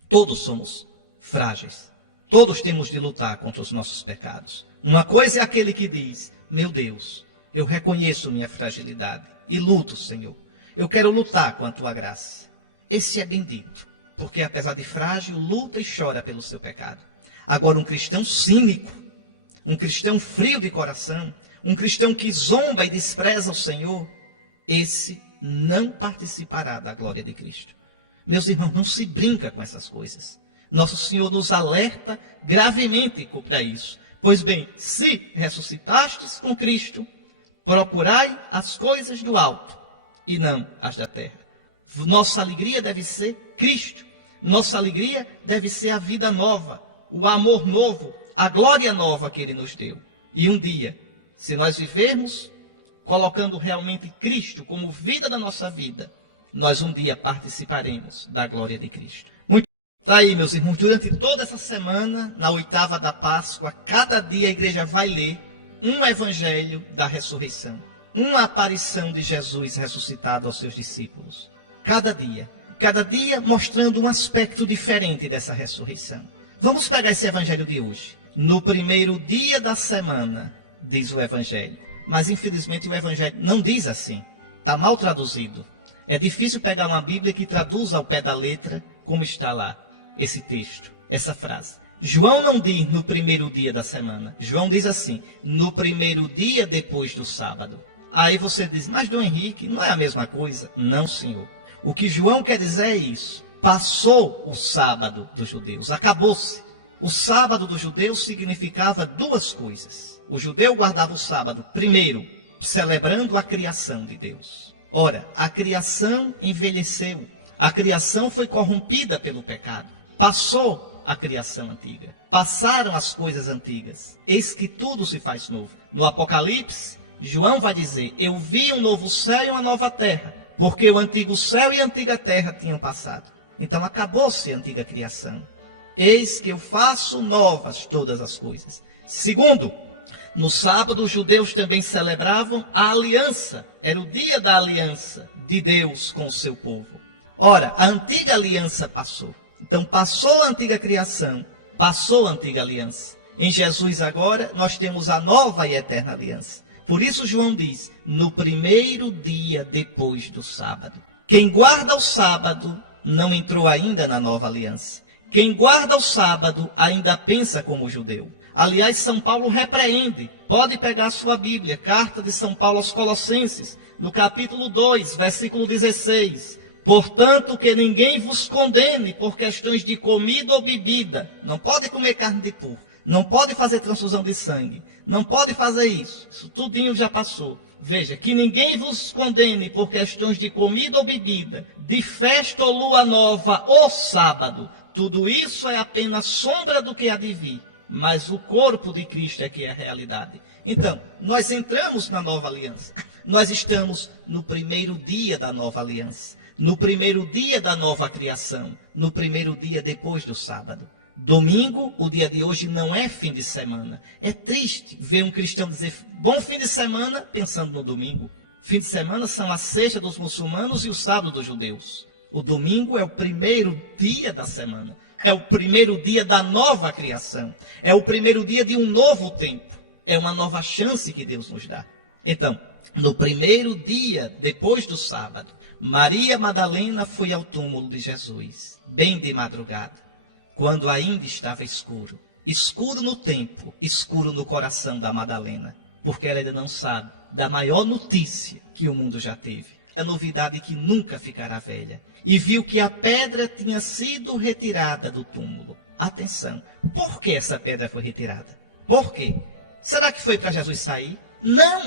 Todos somos frágeis. Todos temos de lutar contra os nossos pecados. Uma coisa é aquele que diz, meu Deus, eu reconheço minha fragilidade e luto, Senhor. Eu quero lutar com a tua graça. Esse é bendito, porque apesar de frágil, luta e chora pelo seu pecado. Agora, um cristão cínico, um cristão frio de coração, um cristão que zomba e despreza o Senhor, esse não participará da glória de Cristo. Meus irmãos, não se brinca com essas coisas. Nosso Senhor nos alerta gravemente para isso. Pois bem, se ressuscitastes com Cristo, procurai as coisas do alto e não as da terra. Nossa alegria deve ser Cristo. Nossa alegria deve ser a vida nova, o amor novo, a glória nova que Ele nos deu. E um dia, se nós vivermos colocando realmente Cristo como vida da nossa vida, nós um dia participaremos da glória de Cristo. Está aí, meus irmãos, durante toda essa semana, na oitava da Páscoa, cada dia a igreja vai ler um evangelho da ressurreição. Uma aparição de Jesus ressuscitado aos seus discípulos. Cada dia mostrando um aspecto diferente dessa ressurreição. Vamos pegar esse evangelho de hoje. No primeiro dia da semana, diz o evangelho. Mas infelizmente o evangelho não diz assim. Está mal traduzido. É difícil pegar uma Bíblia que traduza ao pé da letra como está lá. Esse texto, essa frase. João não diz no primeiro dia da semana. João diz assim, no primeiro dia depois do sábado. Aí você diz, mas Dom Henrique, não é a mesma coisa? Não, senhor. O que João quer dizer é isso. Passou o sábado dos judeus, acabou-se. O sábado dos judeus significava duas coisas. O judeu guardava o sábado, primeiro, celebrando a criação de Deus. Ora, a criação envelheceu. A criação foi corrompida pelo pecado. Passou a criação antiga. Passaram as coisas antigas. Eis que tudo se faz novo. No Apocalipse, João vai dizer, eu vi um novo céu e uma nova terra, porque o antigo céu e a antiga terra tinham passado. Então acabou-se a antiga criação. Eis que eu faço novas todas as coisas. Segundo, No sábado, os judeus também celebravam a aliança. Era o dia da aliança de Deus com o seu povo. Ora, a antiga aliança passou. Então, passou a antiga criação, passou a antiga aliança. Em Jesus agora, nós temos a nova e eterna aliança. Por isso, João diz, no primeiro dia depois do sábado. Quem guarda o sábado não entrou ainda na nova aliança. Quem guarda o sábado ainda pensa como judeu. Aliás, São Paulo repreende. Pode pegar a sua Bíblia, carta de São Paulo aos Colossenses, no capítulo 2, versículo 16. Portanto, que ninguém vos condene por questões de comida ou bebida. Não pode comer carne de porco. Não pode fazer transfusão de sangue. Não pode fazer isso. Isso tudinho já passou. Veja, que ninguém vos condene por questões de comida ou bebida, de festa ou lua nova ou sábado. Tudo isso é apenas sombra do que há de vir. Mas o corpo de Cristo é que é a realidade. Então, nós entramos na nova aliança. Nós estamos no primeiro dia da nova aliança. No primeiro dia da nova criação. No primeiro dia depois do sábado. Domingo, o dia de hoje, não é fim de semana. É triste ver um cristão dizer bom fim de semana pensando no domingo. Fim de semana são a sexta dos muçulmanos e o sábado dos judeus. O domingo é o primeiro dia da semana. É o primeiro dia da nova criação. É o primeiro dia de um novo tempo. É uma nova chance que Deus nos dá. Então, no primeiro dia, depois do sábado, Maria Madalena foi ao túmulo de Jesus, bem de madrugada, quando ainda estava escuro. Escuro no tempo, escuro no coração da Madalena, porque ela ainda não sabe da maior notícia que o mundo já teve. A novidade que nunca ficará velha. E viu que a pedra tinha sido retirada do túmulo. Atenção, por que essa pedra foi retirada? Por quê? Será que foi para Jesus sair? Não,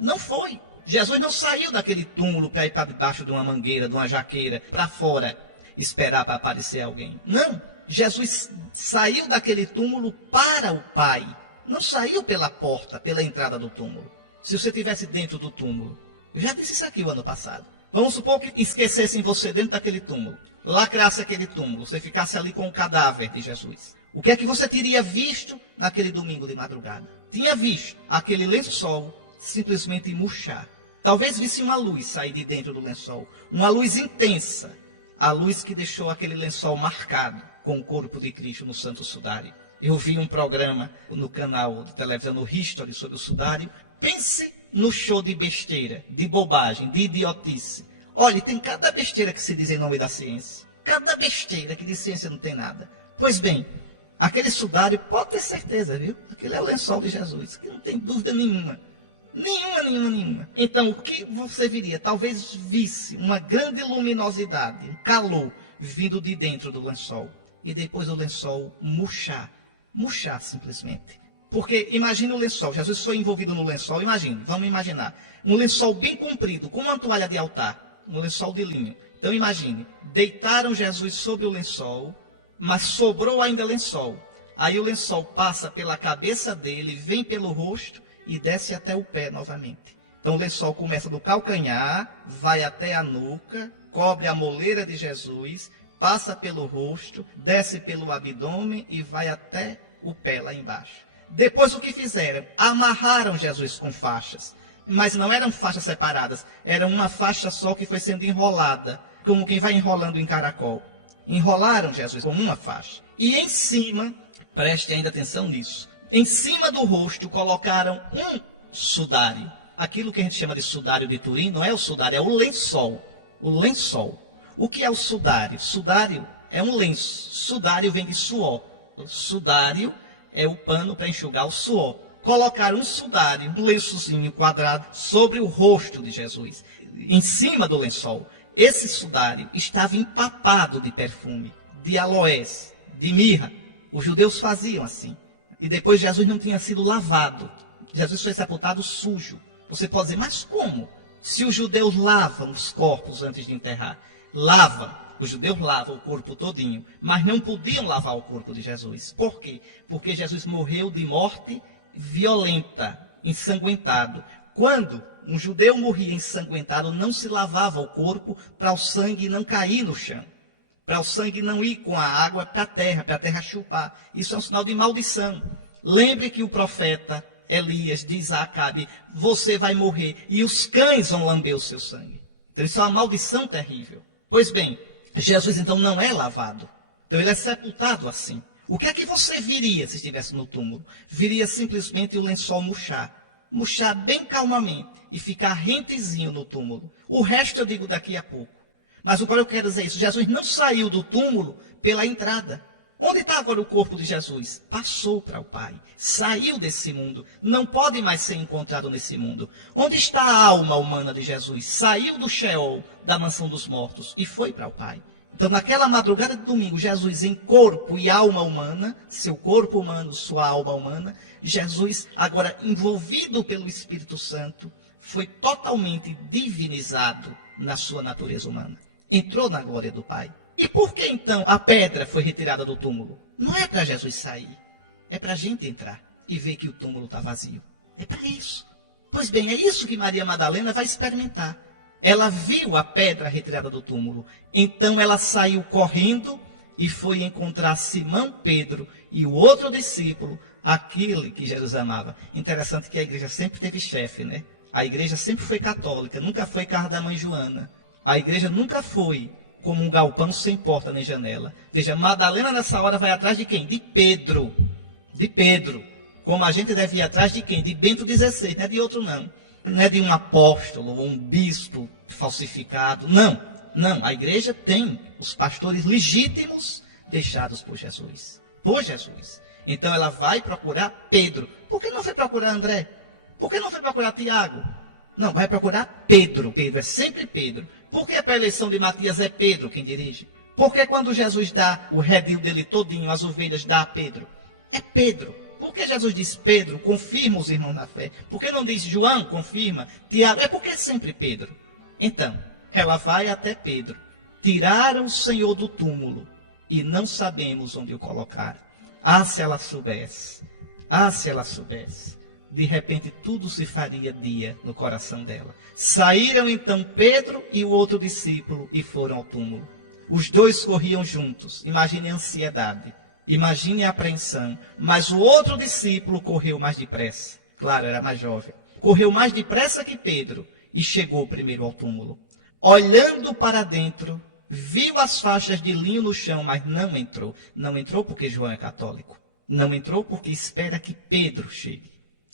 não foi. Jesus não saiu daquele túmulo para ir para debaixo de uma mangueira, de uma jaqueira, para fora, esperar para aparecer alguém. Não, Jesus saiu daquele túmulo para o Pai. Não saiu pela porta, pela entrada do túmulo. Se você estivesse dentro do túmulo, eu já disse isso aqui o ano passado. Vamos supor que esquecessem você dentro daquele túmulo. Lacrasse aquele túmulo, você ficasse ali com o cadáver de Jesus. O que é que você teria visto naquele domingo de madrugada? Tinha visto aquele lençol simplesmente murchar. Talvez visse uma luz sair de dentro do lençol. Uma luz intensa. A luz que deixou aquele lençol marcado com o corpo de Cristo no Santo Sudário. Eu vi um programa no canal de televisão, no History, sobre o Sudário. Pense no show de besteira, de bobagem, de idiotice. Olha, tem cada besteira que se diz em nome da ciência. Cada besteira que de ciência não tem nada. Pois bem, aquele sudário, pode ter certeza, viu? Aquele é o lençol de Jesus, que não tem dúvida nenhuma. Nenhuma. Então, o que você viria? Talvez visse uma grande luminosidade, um calor vindo de dentro do lençol. E depois o lençol murchar simplesmente. Porque imagine o lençol, Jesus foi envolvido no lençol, vamos imaginar, um lençol bem comprido, com uma toalha de altar, um lençol de linho. Então imagine, deitaram Jesus sobre o lençol, mas sobrou ainda lençol. Aí o lençol passa pela cabeça dele, vem pelo rosto e desce até o pé novamente. Então o lençol começa do calcanhar, vai até a nuca, cobre a moleira de Jesus, passa pelo rosto, desce pelo abdômen e vai até o pé lá embaixo. Depois o que fizeram? Amarraram Jesus com faixas. Mas não eram faixas separadas. Era uma faixa só que foi sendo enrolada. Como quem vai enrolando em caracol. Enrolaram Jesus com uma faixa. E em cima, preste ainda atenção nisso. Em cima do rosto colocaram um sudário. Aquilo que a gente chama de sudário de Turim não é o sudário, é o lençol. O lençol. O que é o sudário? Sudário é um lenço. Sudário vem de suor. O sudário é o pano para enxugar o suor. Colocaram um sudário, um lençozinho quadrado, sobre o rosto de Jesus. Em cima do lençol. Esse sudário estava empapado de perfume, de aloés, de mirra. Os judeus faziam assim. E depois Jesus não tinha sido lavado. Jesus foi sepultado sujo. Você pode dizer, mas como? Se os judeus lavam os corpos antes de enterrar. Lavam. Os judeus lavam o corpo todinho, mas não podiam lavar o corpo de Jesus. Por quê? Porque Jesus morreu de morte violenta, ensanguentado. Quando um judeu morria ensanguentado, não se lavava o corpo para o sangue não cair no chão. Para o sangue não ir com a água para a terra chupar. Isso é um sinal de maldição. Lembre que o profeta Elias diz a Acabe: você vai morrer e os cães vão lamber o seu sangue. Então isso é uma maldição terrível. Pois bem, Jesus então não é lavado. Então ele é sepultado assim. O que é que você viria se estivesse no túmulo? Viria simplesmente o lençol murchar. Murchar bem calmamente e ficar rentezinho no túmulo. O resto eu digo daqui a pouco. Mas agora eu quero dizer isso. Jesus não saiu do túmulo pela entrada. Onde está agora o corpo de Jesus? Passou para o Pai. Saiu desse mundo. Não pode mais ser encontrado nesse mundo. Onde está a alma humana de Jesus? Saiu do Sheol, da mansão dos mortos, e foi para o Pai. Então, naquela madrugada de domingo, Jesus em corpo e alma humana, seu corpo humano, sua alma humana, Jesus, agora envolvido pelo Espírito Santo, foi totalmente divinizado na sua natureza humana. Entrou na glória do Pai. E por que então a pedra foi retirada do túmulo? Não é para Jesus sair, é para a gente entrar e ver que o túmulo está vazio. É para isso. Pois bem, é isso que Maria Madalena vai experimentar. Ela viu a pedra retirada do túmulo. Então ela saiu correndo e foi encontrar Simão Pedro e o outro discípulo, aquele que Jesus amava. Interessante que a igreja sempre teve chefe, né? A igreja sempre foi católica, nunca foi casa da mãe Joana. A igreja nunca foi como um galpão sem porta nem janela. Veja, Madalena nessa hora vai atrás de quem? De Pedro. De Pedro. Como a gente deve ir atrás de quem? De Bento XVI, não é de outro não. Não é de um apóstolo ou um bispo falsificado. Não, não. A igreja tem os pastores legítimos deixados por Jesus. Por Jesus. Então ela vai procurar Pedro. Por que não foi procurar André? Por que não foi procurar Tiago? Não, vai procurar Pedro. Pedro é sempre Pedro. Por que para a eleição de Matias é Pedro quem dirige? Por que quando Jesus dá o redil dele todinho, as ovelhas, dá a Pedro? É Pedro. Por que Jesus diz Pedro, confirma os irmãos na fé? Por que não diz João, confirma? Tiago, é porque é sempre Pedro. Então, ela vai até Pedro. Tiraram o Senhor do túmulo e não sabemos onde o colocaram. Ah, se ela soubesse. Ah, se ela soubesse. De repente tudo se faria dia no coração dela. Saíram então Pedro e o outro discípulo e foram ao túmulo. Os dois corriam juntos. Imagine a ansiedade. Imagine a apreensão, mas o outro discípulo correu mais depressa. Claro, era mais jovem. Correu mais depressa que Pedro e chegou primeiro ao túmulo. Olhando para dentro, viu as faixas de linho no chão, mas não entrou. Não entrou porque João é católico. Não entrou porque espera que Pedro chegue.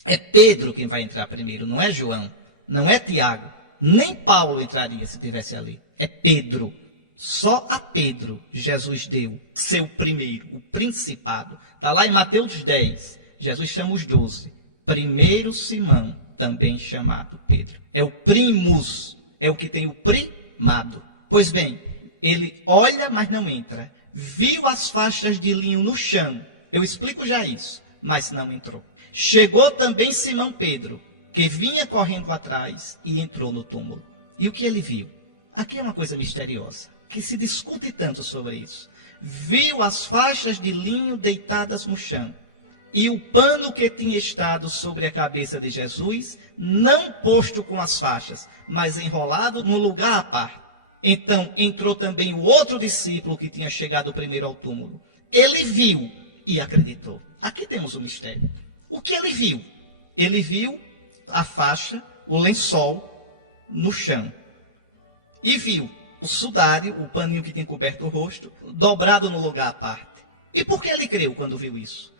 É Pedro quem vai entrar primeiro, não é João. Não é Tiago. Nem Paulo entraria se estivesse ali. É Pedro. Só a Pedro Jesus deu seu primeiro, o principado. Está lá em Mateus 10. Jesus chama os 12. Primeiro Simão, também chamado Pedro. É o primus, é o que tem o primado. Pois bem, ele olha, mas não entra. Viu as faixas de linho no chão. Eu explico já isso, mas não entrou. Chegou também Simão Pedro, que vinha correndo atrás e entrou no túmulo. E o que ele viu? Aqui é uma coisa misteriosa, que se discute tanto sobre isso. Viu as faixas de linho deitadas no chão, e o pano que tinha estado sobre a cabeça de Jesus, não posto com as faixas, mas enrolado no lugar à parte. Então entrou também o outro discípulo que tinha chegado primeiro ao túmulo. Ele viu e acreditou. Aqui temos o mistério. O que ele viu? Ele viu a faixa, o lençol no chão. E viu o sudário, o paninho que tinha coberto o rosto, dobrado no lugar à parte. E por que ele creu quando viu isso?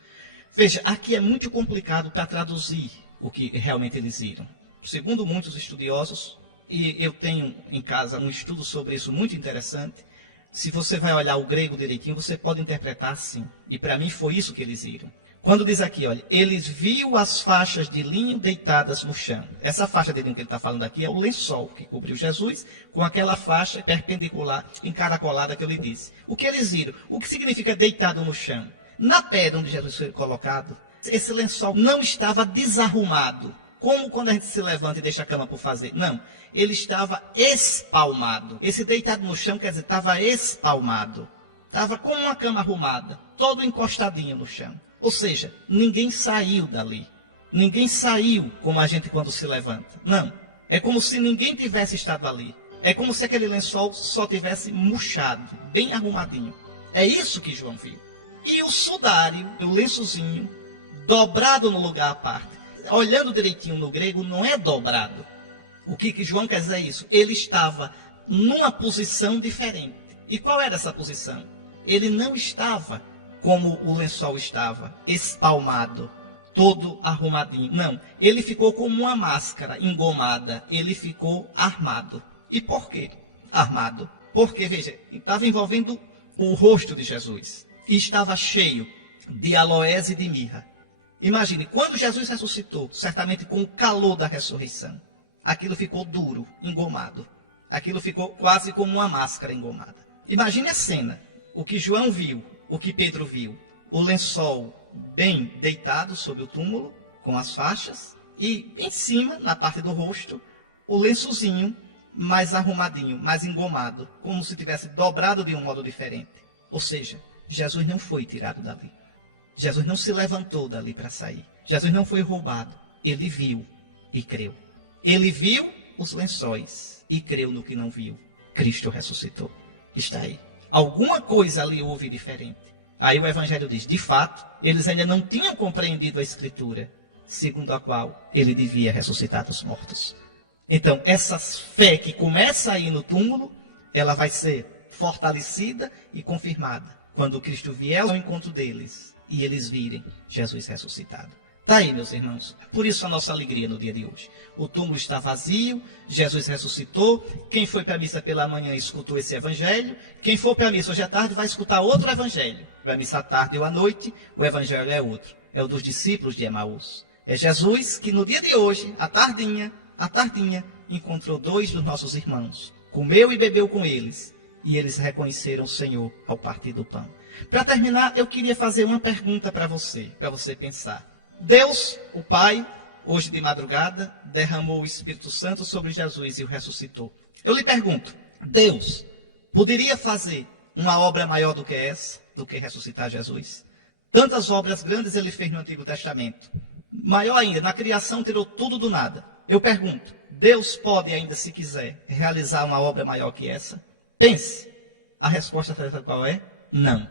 Veja, aqui é muito complicado para traduzir o que realmente eles viram. Segundo muitos estudiosos, e eu tenho em casa um estudo sobre isso muito interessante, se você vai olhar o grego direitinho, você pode interpretar assim. E para mim foi isso que eles viram. Quando diz aqui, olha, eles viu as faixas de linho deitadas no chão. Essa faixa de linho que ele está falando aqui é o lençol que cobriu Jesus com aquela faixa perpendicular, encaracolada que eu lhe disse. O que eles viram? O que significa deitado no chão? Na pedra onde Jesus foi colocado, esse lençol não estava desarrumado, como quando a gente se levanta e deixa a cama por fazer. Não, ele estava espalmado. Esse deitado no chão quer dizer, estava espalmado. Estava como uma cama arrumada, todo encostadinho no chão. Ou seja, ninguém saiu dali. Ninguém saiu como a gente quando se levanta. Não. É como se ninguém tivesse estado ali. É como se aquele lençol só tivesse murchado, bem arrumadinho. É isso que João viu. E o sudário, o lençozinho, dobrado no lugar à parte. olhando direitinho no grego, não é dobrado. O que João quer dizer é isso? Ele estava numa posição diferente. E qual era essa posição? Ele não estava como o lençol estava, espalmado, todo arrumadinho. Não, ele ficou como uma máscara engomada, ele ficou armado. E por quê armado? Porque, veja, estava envolvendo o rosto de Jesus e estava cheio de aloés e de mirra. Imagine, quando Jesus ressuscitou, certamente com o calor da ressurreição, aquilo ficou duro, engomado. Aquilo ficou quase como uma máscara engomada. Imagine a cena, o que João viu, o que Pedro viu. O lençol bem deitado sobre o túmulo, com as faixas, e em cima, na parte do rosto, o lençozinho mais arrumadinho, mais engomado, como se tivesse dobrado de um modo diferente. Ou seja, Jesus não foi tirado dali. Jesus não se levantou dali para sair. Jesus não foi roubado. Ele viu e creu. Ele viu os lençóis e creu no que não viu. Cristo ressuscitou. Está aí. Alguma coisa ali houve diferente. Aí o Evangelho diz, de fato, eles ainda não tinham compreendido a Escritura, segundo a qual ele devia ressuscitar dos mortos. Então, essa fé que começa aí no túmulo, ela vai ser fortalecida e confirmada quando Cristo vier ao encontro deles e eles virem Jesus ressuscitado. Está aí, meus irmãos. Por isso a nossa alegria no dia de hoje. O túmulo está vazio, Jesus ressuscitou. Quem foi para a missa pela manhã escutou esse evangelho. Quem for para a missa hoje à tarde vai escutar outro evangelho. Para a missa à tarde ou à noite, o evangelho é outro. É o dos discípulos de Emaús. É Jesus que no dia de hoje, à tardinha, encontrou 2 dos nossos irmãos. Comeu e bebeu com eles. E eles reconheceram o Senhor ao partir do pão. Para terminar, eu queria fazer uma pergunta para você pensar. Deus, o Pai, hoje de madrugada, derramou o Espírito Santo sobre Jesus e o ressuscitou. Eu lhe pergunto, Deus poderia fazer uma obra maior do que essa, do que ressuscitar Jesus? Tantas obras grandes ele fez no Antigo Testamento. Maior ainda, na criação tirou tudo do nada. Eu pergunto, Deus pode ainda, se quiser, realizar uma obra maior que essa? Pense. A resposta sabe qual é? Não.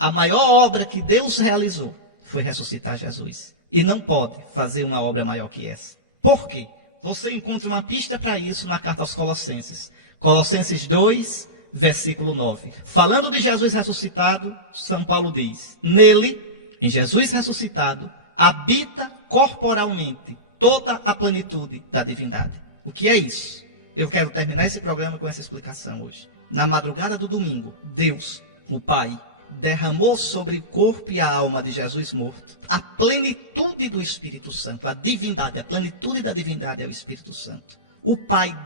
A maior obra que Deus realizou foi ressuscitar Jesus. E não pode fazer uma obra maior que essa. Por quê? Você encontra uma pista para isso na carta aos Colossenses. Colossenses 2, versículo 9. Falando de Jesus ressuscitado, São Paulo diz, nele, em Jesus ressuscitado, habita corporalmente toda a plenitude da divindade. O que é isso? Eu quero terminar esse programa com essa explicação hoje. Na madrugada do domingo, Deus, o Pai, derramou sobre o corpo e a alma de Jesus morto a plenitude do Espírito Santo, a divindade, a plenitude da divindade é o Espírito Santo. O Pai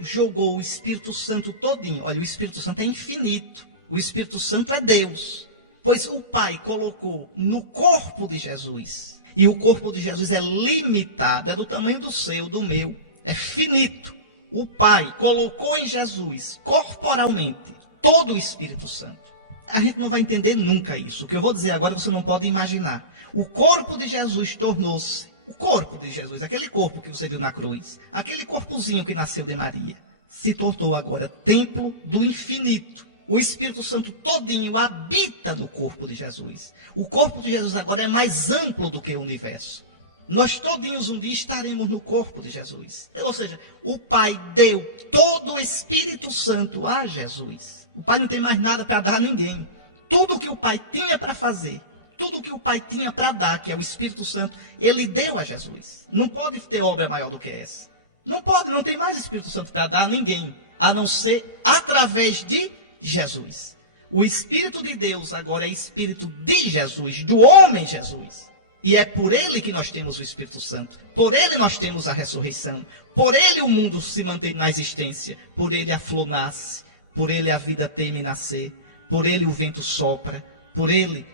jogou o Espírito Santo todinho. Olha, o Espírito Santo é infinito. O Espírito Santo é Deus. Pois o Pai colocou no corpo de Jesus. E o corpo de Jesus é limitado, é do tamanho do seu, do meu. É finito. O Pai colocou em Jesus, corporalmente, todo o Espírito Santo. A gente não vai entender nunca isso. O que eu vou dizer agora você não pode imaginar. O corpo de Jesus tornou-se, o corpo de Jesus, aquele corpo que você viu na cruz, aquele corpozinho que nasceu de Maria, se tornou agora templo do infinito. O Espírito Santo todinho habita no corpo de Jesus. O corpo de Jesus agora é mais amplo do que o universo. Nós todinhos um dia estaremos no corpo de Jesus. Ou seja, o Pai deu todo o Espírito Santo a Jesus. O Pai não tem mais nada para dar a ninguém. Tudo que o Pai tinha para fazer, tudo que o Pai tinha para dar, que é o Espírito Santo, ele deu a Jesus. Não pode ter obra maior do que essa. Não pode, não tem mais Espírito Santo para dar a ninguém, a não ser através de Jesus. O Espírito de Deus agora é Espírito de Jesus, do homem Jesus. E é por ele que nós temos o Espírito Santo. Por ele nós temos a ressurreição. Por ele o mundo se mantém na existência. Por ele a flor nasce. Por ele a vida teme nascer. Por ele o vento sopra. Por ele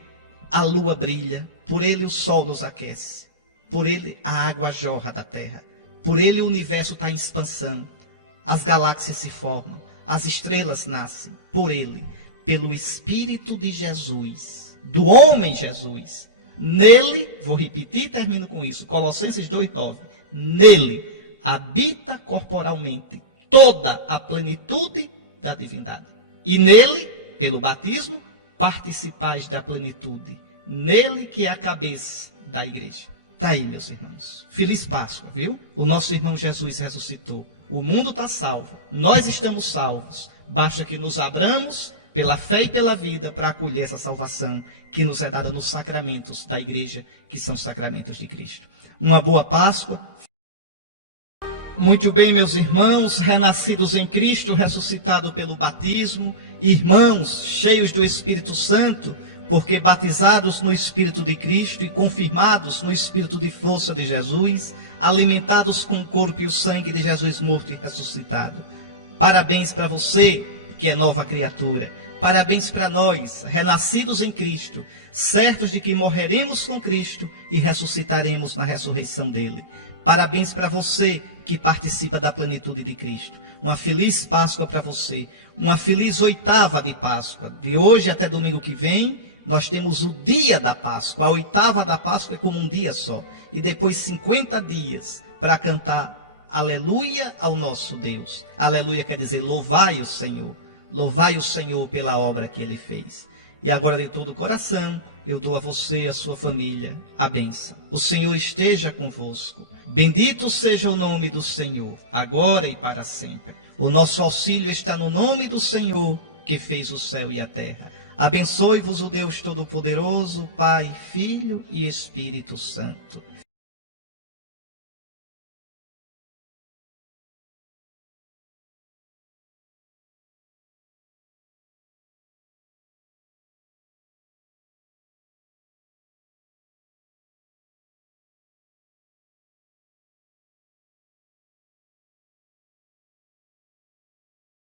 a lua brilha. Por ele o sol nos aquece. Por ele a água jorra da terra. Por ele o universo está em expansão. As galáxias se formam. As estrelas nascem. Por ele, pelo Espírito de Jesus, do homem Jesus. Nele, vou repetir e termino com isso, Colossenses 2,9. Nele habita corporalmente toda a plenitude da divindade. E nele, pelo batismo, participais da plenitude. Nele que é a cabeça da igreja. Tá aí, meus irmãos. Feliz Páscoa, viu? O nosso irmão Jesus ressuscitou. O mundo está salvo. Nós estamos salvos. Basta que nos abramos pela fé e pela vida para acolher essa salvação que nos é dada nos sacramentos da igreja, que são os sacramentos de Cristo. Uma boa Páscoa. Muito bem, meus irmãos, renascidos em Cristo, ressuscitado pelo batismo, irmãos cheios do Espírito Santo, porque batizados no Espírito de Cristo e confirmados no Espírito de força de Jesus, alimentados com o corpo e o sangue de Jesus morto e ressuscitado. Parabéns para você, que é nova criatura. Parabéns para nós, renascidos em Cristo, certos de que morreremos com Cristo e ressuscitaremos na ressurreição dele. Parabéns para você, que participa da plenitude de Cristo. Uma feliz Páscoa para você. Uma feliz oitava de Páscoa. De hoje até domingo que vem, nós temos o dia da Páscoa. A oitava da Páscoa é como um dia só. E depois 50 dias para cantar aleluia ao nosso Deus. Aleluia quer dizer louvai o Senhor. Louvai o Senhor pela obra que Ele fez. E agora de todo o coração, eu dou a você e a sua família a bênção. O Senhor esteja convosco. Bendito seja o nome do Senhor, agora e para sempre. O nosso auxílio está no nome do Senhor, que fez o céu e a terra. Abençoe-vos o Deus Todo-Poderoso, Pai, Filho e Espírito Santo.